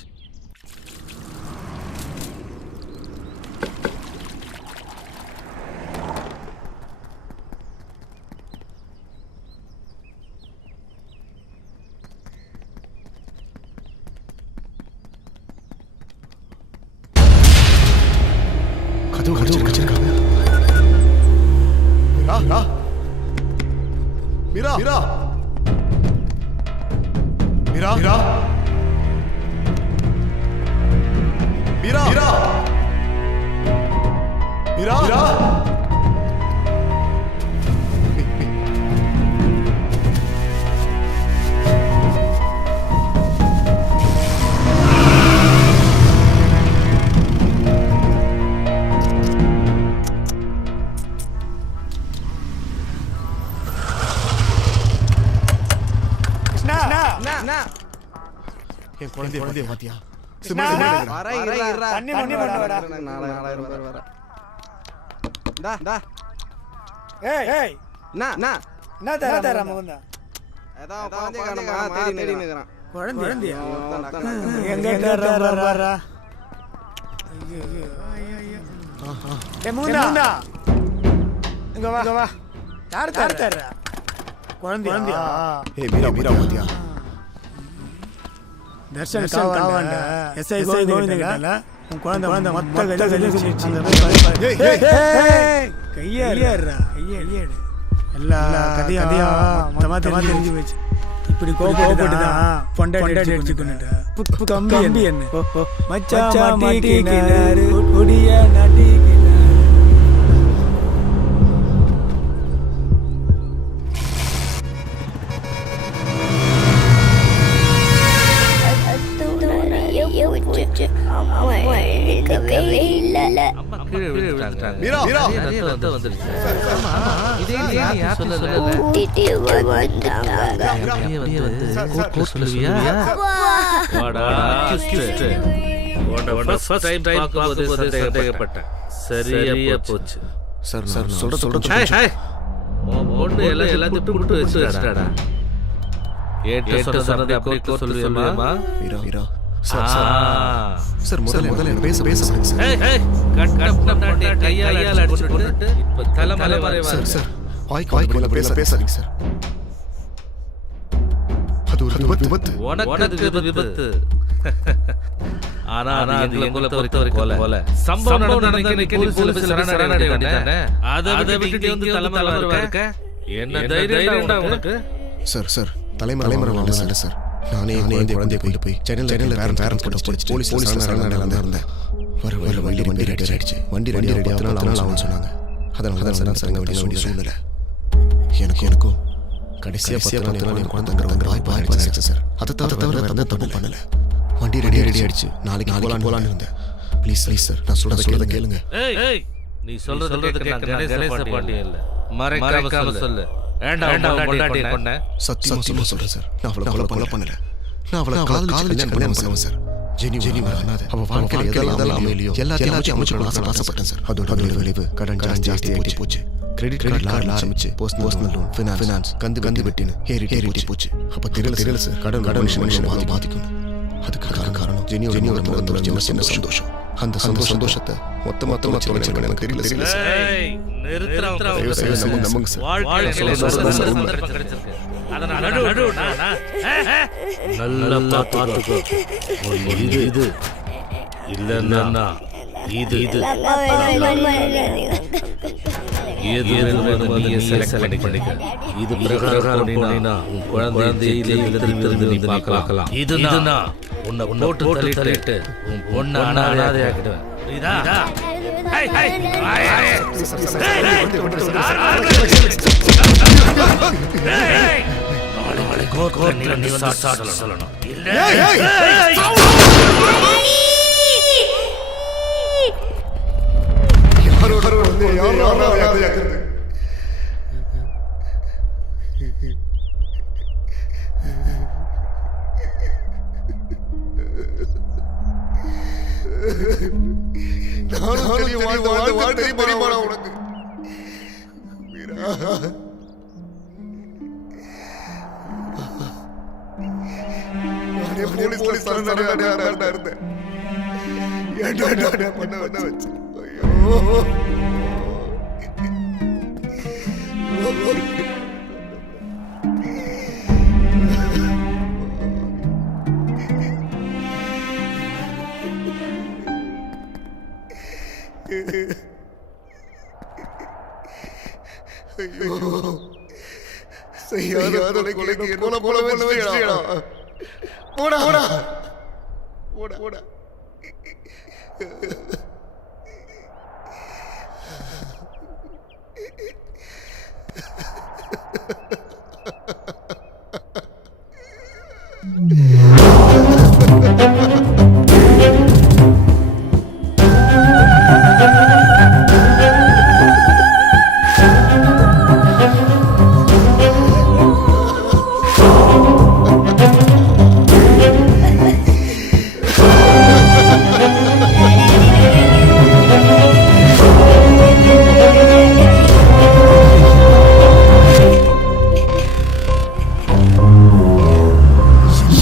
கதவு வச்சிருக்காங்க. மீரா மீரா மீரா மீரா மீரா குழந்தைய பாத்தியா? தர்ஷன் காவாண்ட எஸ்ஐ கோவிந்த கிட்டல உன் குழந்தை மொத்த கையேறா கையேடு எல்லா கதையும் மொத்தமா தெரிஞ்சு போச்சு. இப்படி கோபப்பட்டு தான் பொண்டாட்டி அடிச்சுக்கொண்டு கம்பி என்ன மச்சான் மாட்டிக்கினாரு கொடிய நாட்டிக்கினாரு. சரியா போச்சு. எல்லாத்தையும் வச்சுட்டாடா. சொல்லுவியம்மா சார் முதல்ல என்ன பேச சார் வாய்க்கு பேசாதீங்க சார். அது ஒரு விபத்து. விபத்து. ஆனா அது எங்களை பொறுத்தவரைக்கும் கொலை. சம்பவம் அதை விட்டு வந்து தலைமறை இருக்க என்ன தைரியம் உனக்கு? சார் தலைமறை இல்ல சார். நானே குழந்தைய கொண்டு போய் சென்னையில் பேரண்ட்ஸ் கூட போலீஸ் இருந்தேன். வர வண்டி ரெடி ஆயிடுச்சு. வண்டி ரெடி ஆகும் சொன்னாங்க. அதனால தான் சார் வேண்டிய சூழ்நிலை. எனக்கும் கடைசியாக 10 நாள் என் குழந்தைங்கிற வாய்ப்பு ஆயிடுச்சு சார். அதை தவிர வேறு தப்பு பண்ணல. வண்டி ரெடி ஆயிடுச்சு. நாளைக்கு போலான்னு இருந்தேன். ப்ளீஸ் சார் நான் சொல்றத கேளுங்க. நீ சொல்றதுக்கு நான் கணேச பாண்டியன் இல்ல. மறைக்காம சொல்லு. சத்தியமா சொல்றேன் சார். நான் அவளை கொலை பண்ணல. நான் அவளை காதலிச்சு கல்யாணம் பண்ணுவேன் சார். அவ வாழ்க்கையில எதெல்லாம் இல்லையோ எல்லாத்தையும் அமைச்சு ஆசைப்பட்டேன் சார். அதோட விளைவு கடன் ஜாஸ்தி போச்சு. கிரெடிட் கார்டு ஆரம்பிச்சு பர்சனல் லோன் ஃபினான்ஸ் கந்து வெட்டின்னு ஏறி போச்சு. அப்ப தெரியல சார் கடன் மனுஷன் பாதிக்கும். அதுக்கு காரணம் ஜெனியோட ஒரு சின்ன சந்தோஷம். அந்த சந்தோஷத்தை மொத்தமா எனக்கு தெரியல இது இல்லன்னா இது இது பார்க்கலாம். இதுனா உன்னை போட்டு தள்ளிட்டு உன் பொண்ணை அனாதையாக்கிடுவேன். சொல்லணும் போடா போடா போடா போடா.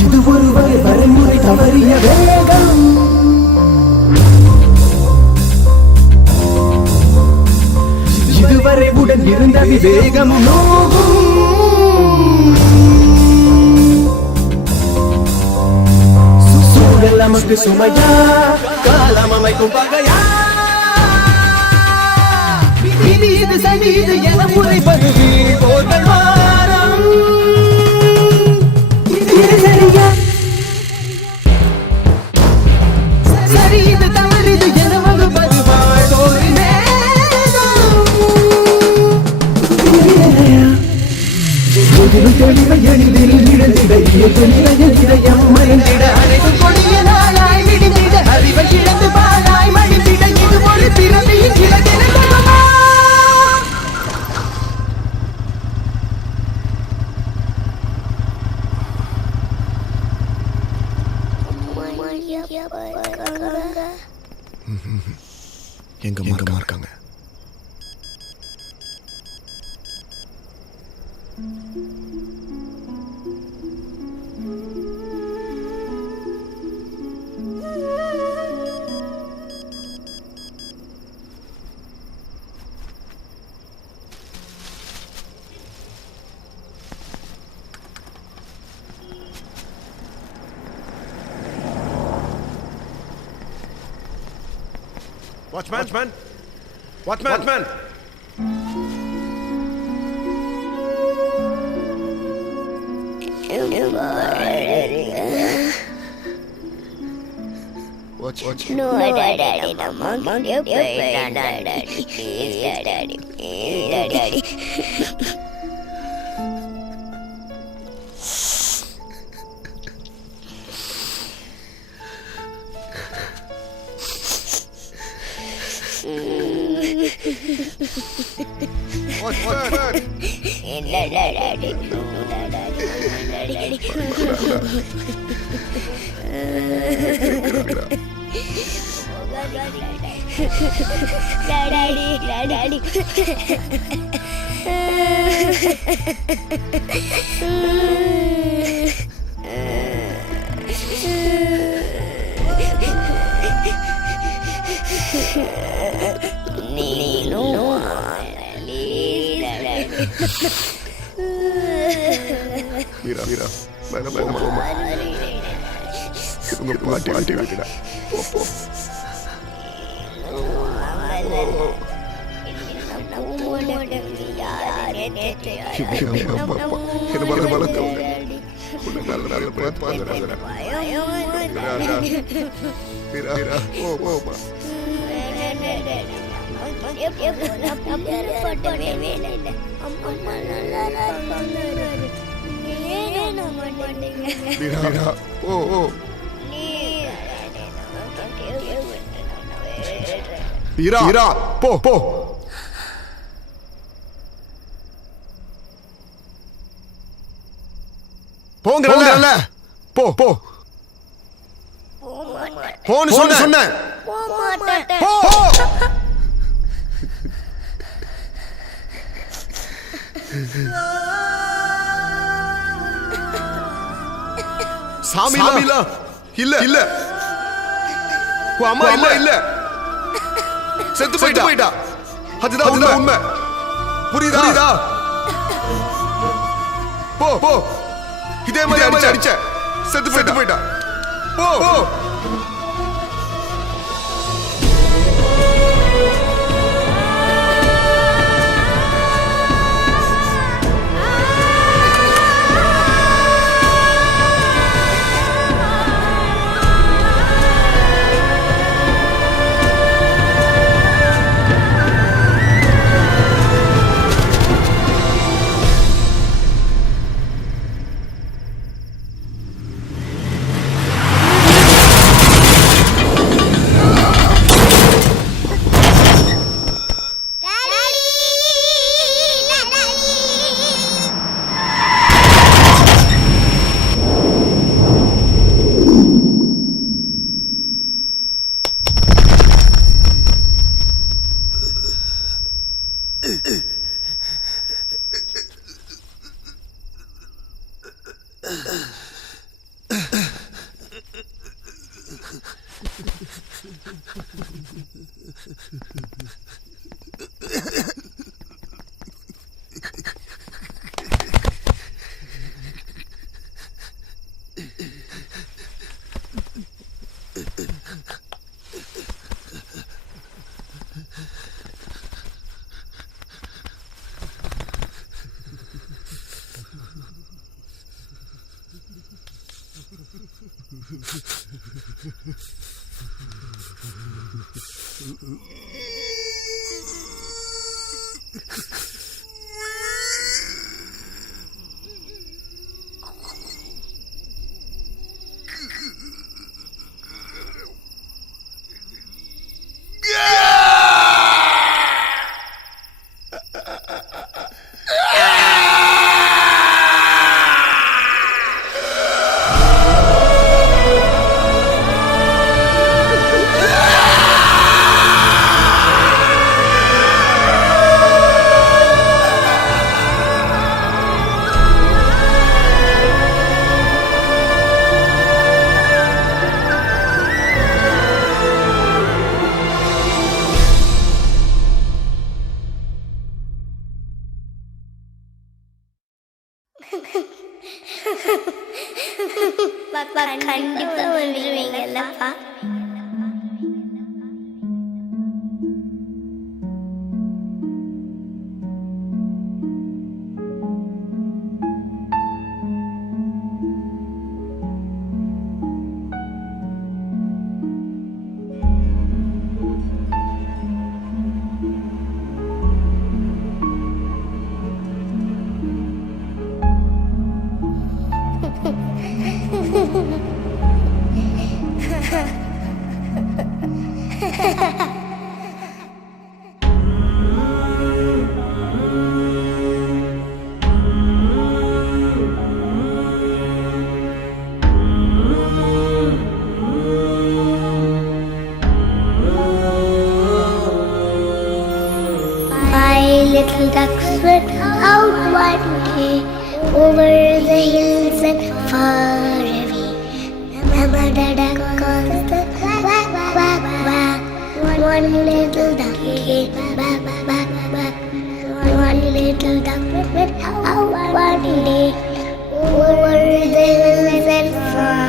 இது ஒரு வகை வரைமுறை தவறிய வேகம். இதுவரை உடன் இருந்த விவேகம் நோகும். சூழல் நமக்கு சுமையா, காலம் அமைக்கும் பகையா. விதி இது சதி இது என முறைப்பது போர்கள் வாரம். இது சரியா, சரி இது தவறு இது என வகுப்பது வாழ்வோரின் முதிரும் தெளிவை எளிதில் இழந்திட இயற்கை நிலையில் இதயம் மறைந்திட அனைத்து கொடிய நாளாய் விடுந்திட அறிவை இழந்து பாழாய் மடிந்திட இது ஒரு திறமையின் இலக்கின எங்க மார்க்கமா இருக்காங்க. Watchman! Watchman! Watch. No, Daddy, no, Mom, you play, Daddy, please, Daddy, please, Daddy. Daddy. Mira, போமா. உங்க பாட்டி வைக்கடா. போ. Ira, po. போங்கறல்ல போ போன்னு சொன்னேன் போ சாமிலா இல்ல அம்மா இல்ல செத்து போயிட்டா அதுதான் உண்மை புரியுதா போ இதே மாதிரி அடிச்ச செத்து போயிட்டா போ கண்டிப்பா வந்துருவீங்கல்லப்பா. Little ducks went out one day over the hills and far away. Mama duck calls the quack, quack, quack. One little duck came back, back, back. One little duck went out one day over the hills and far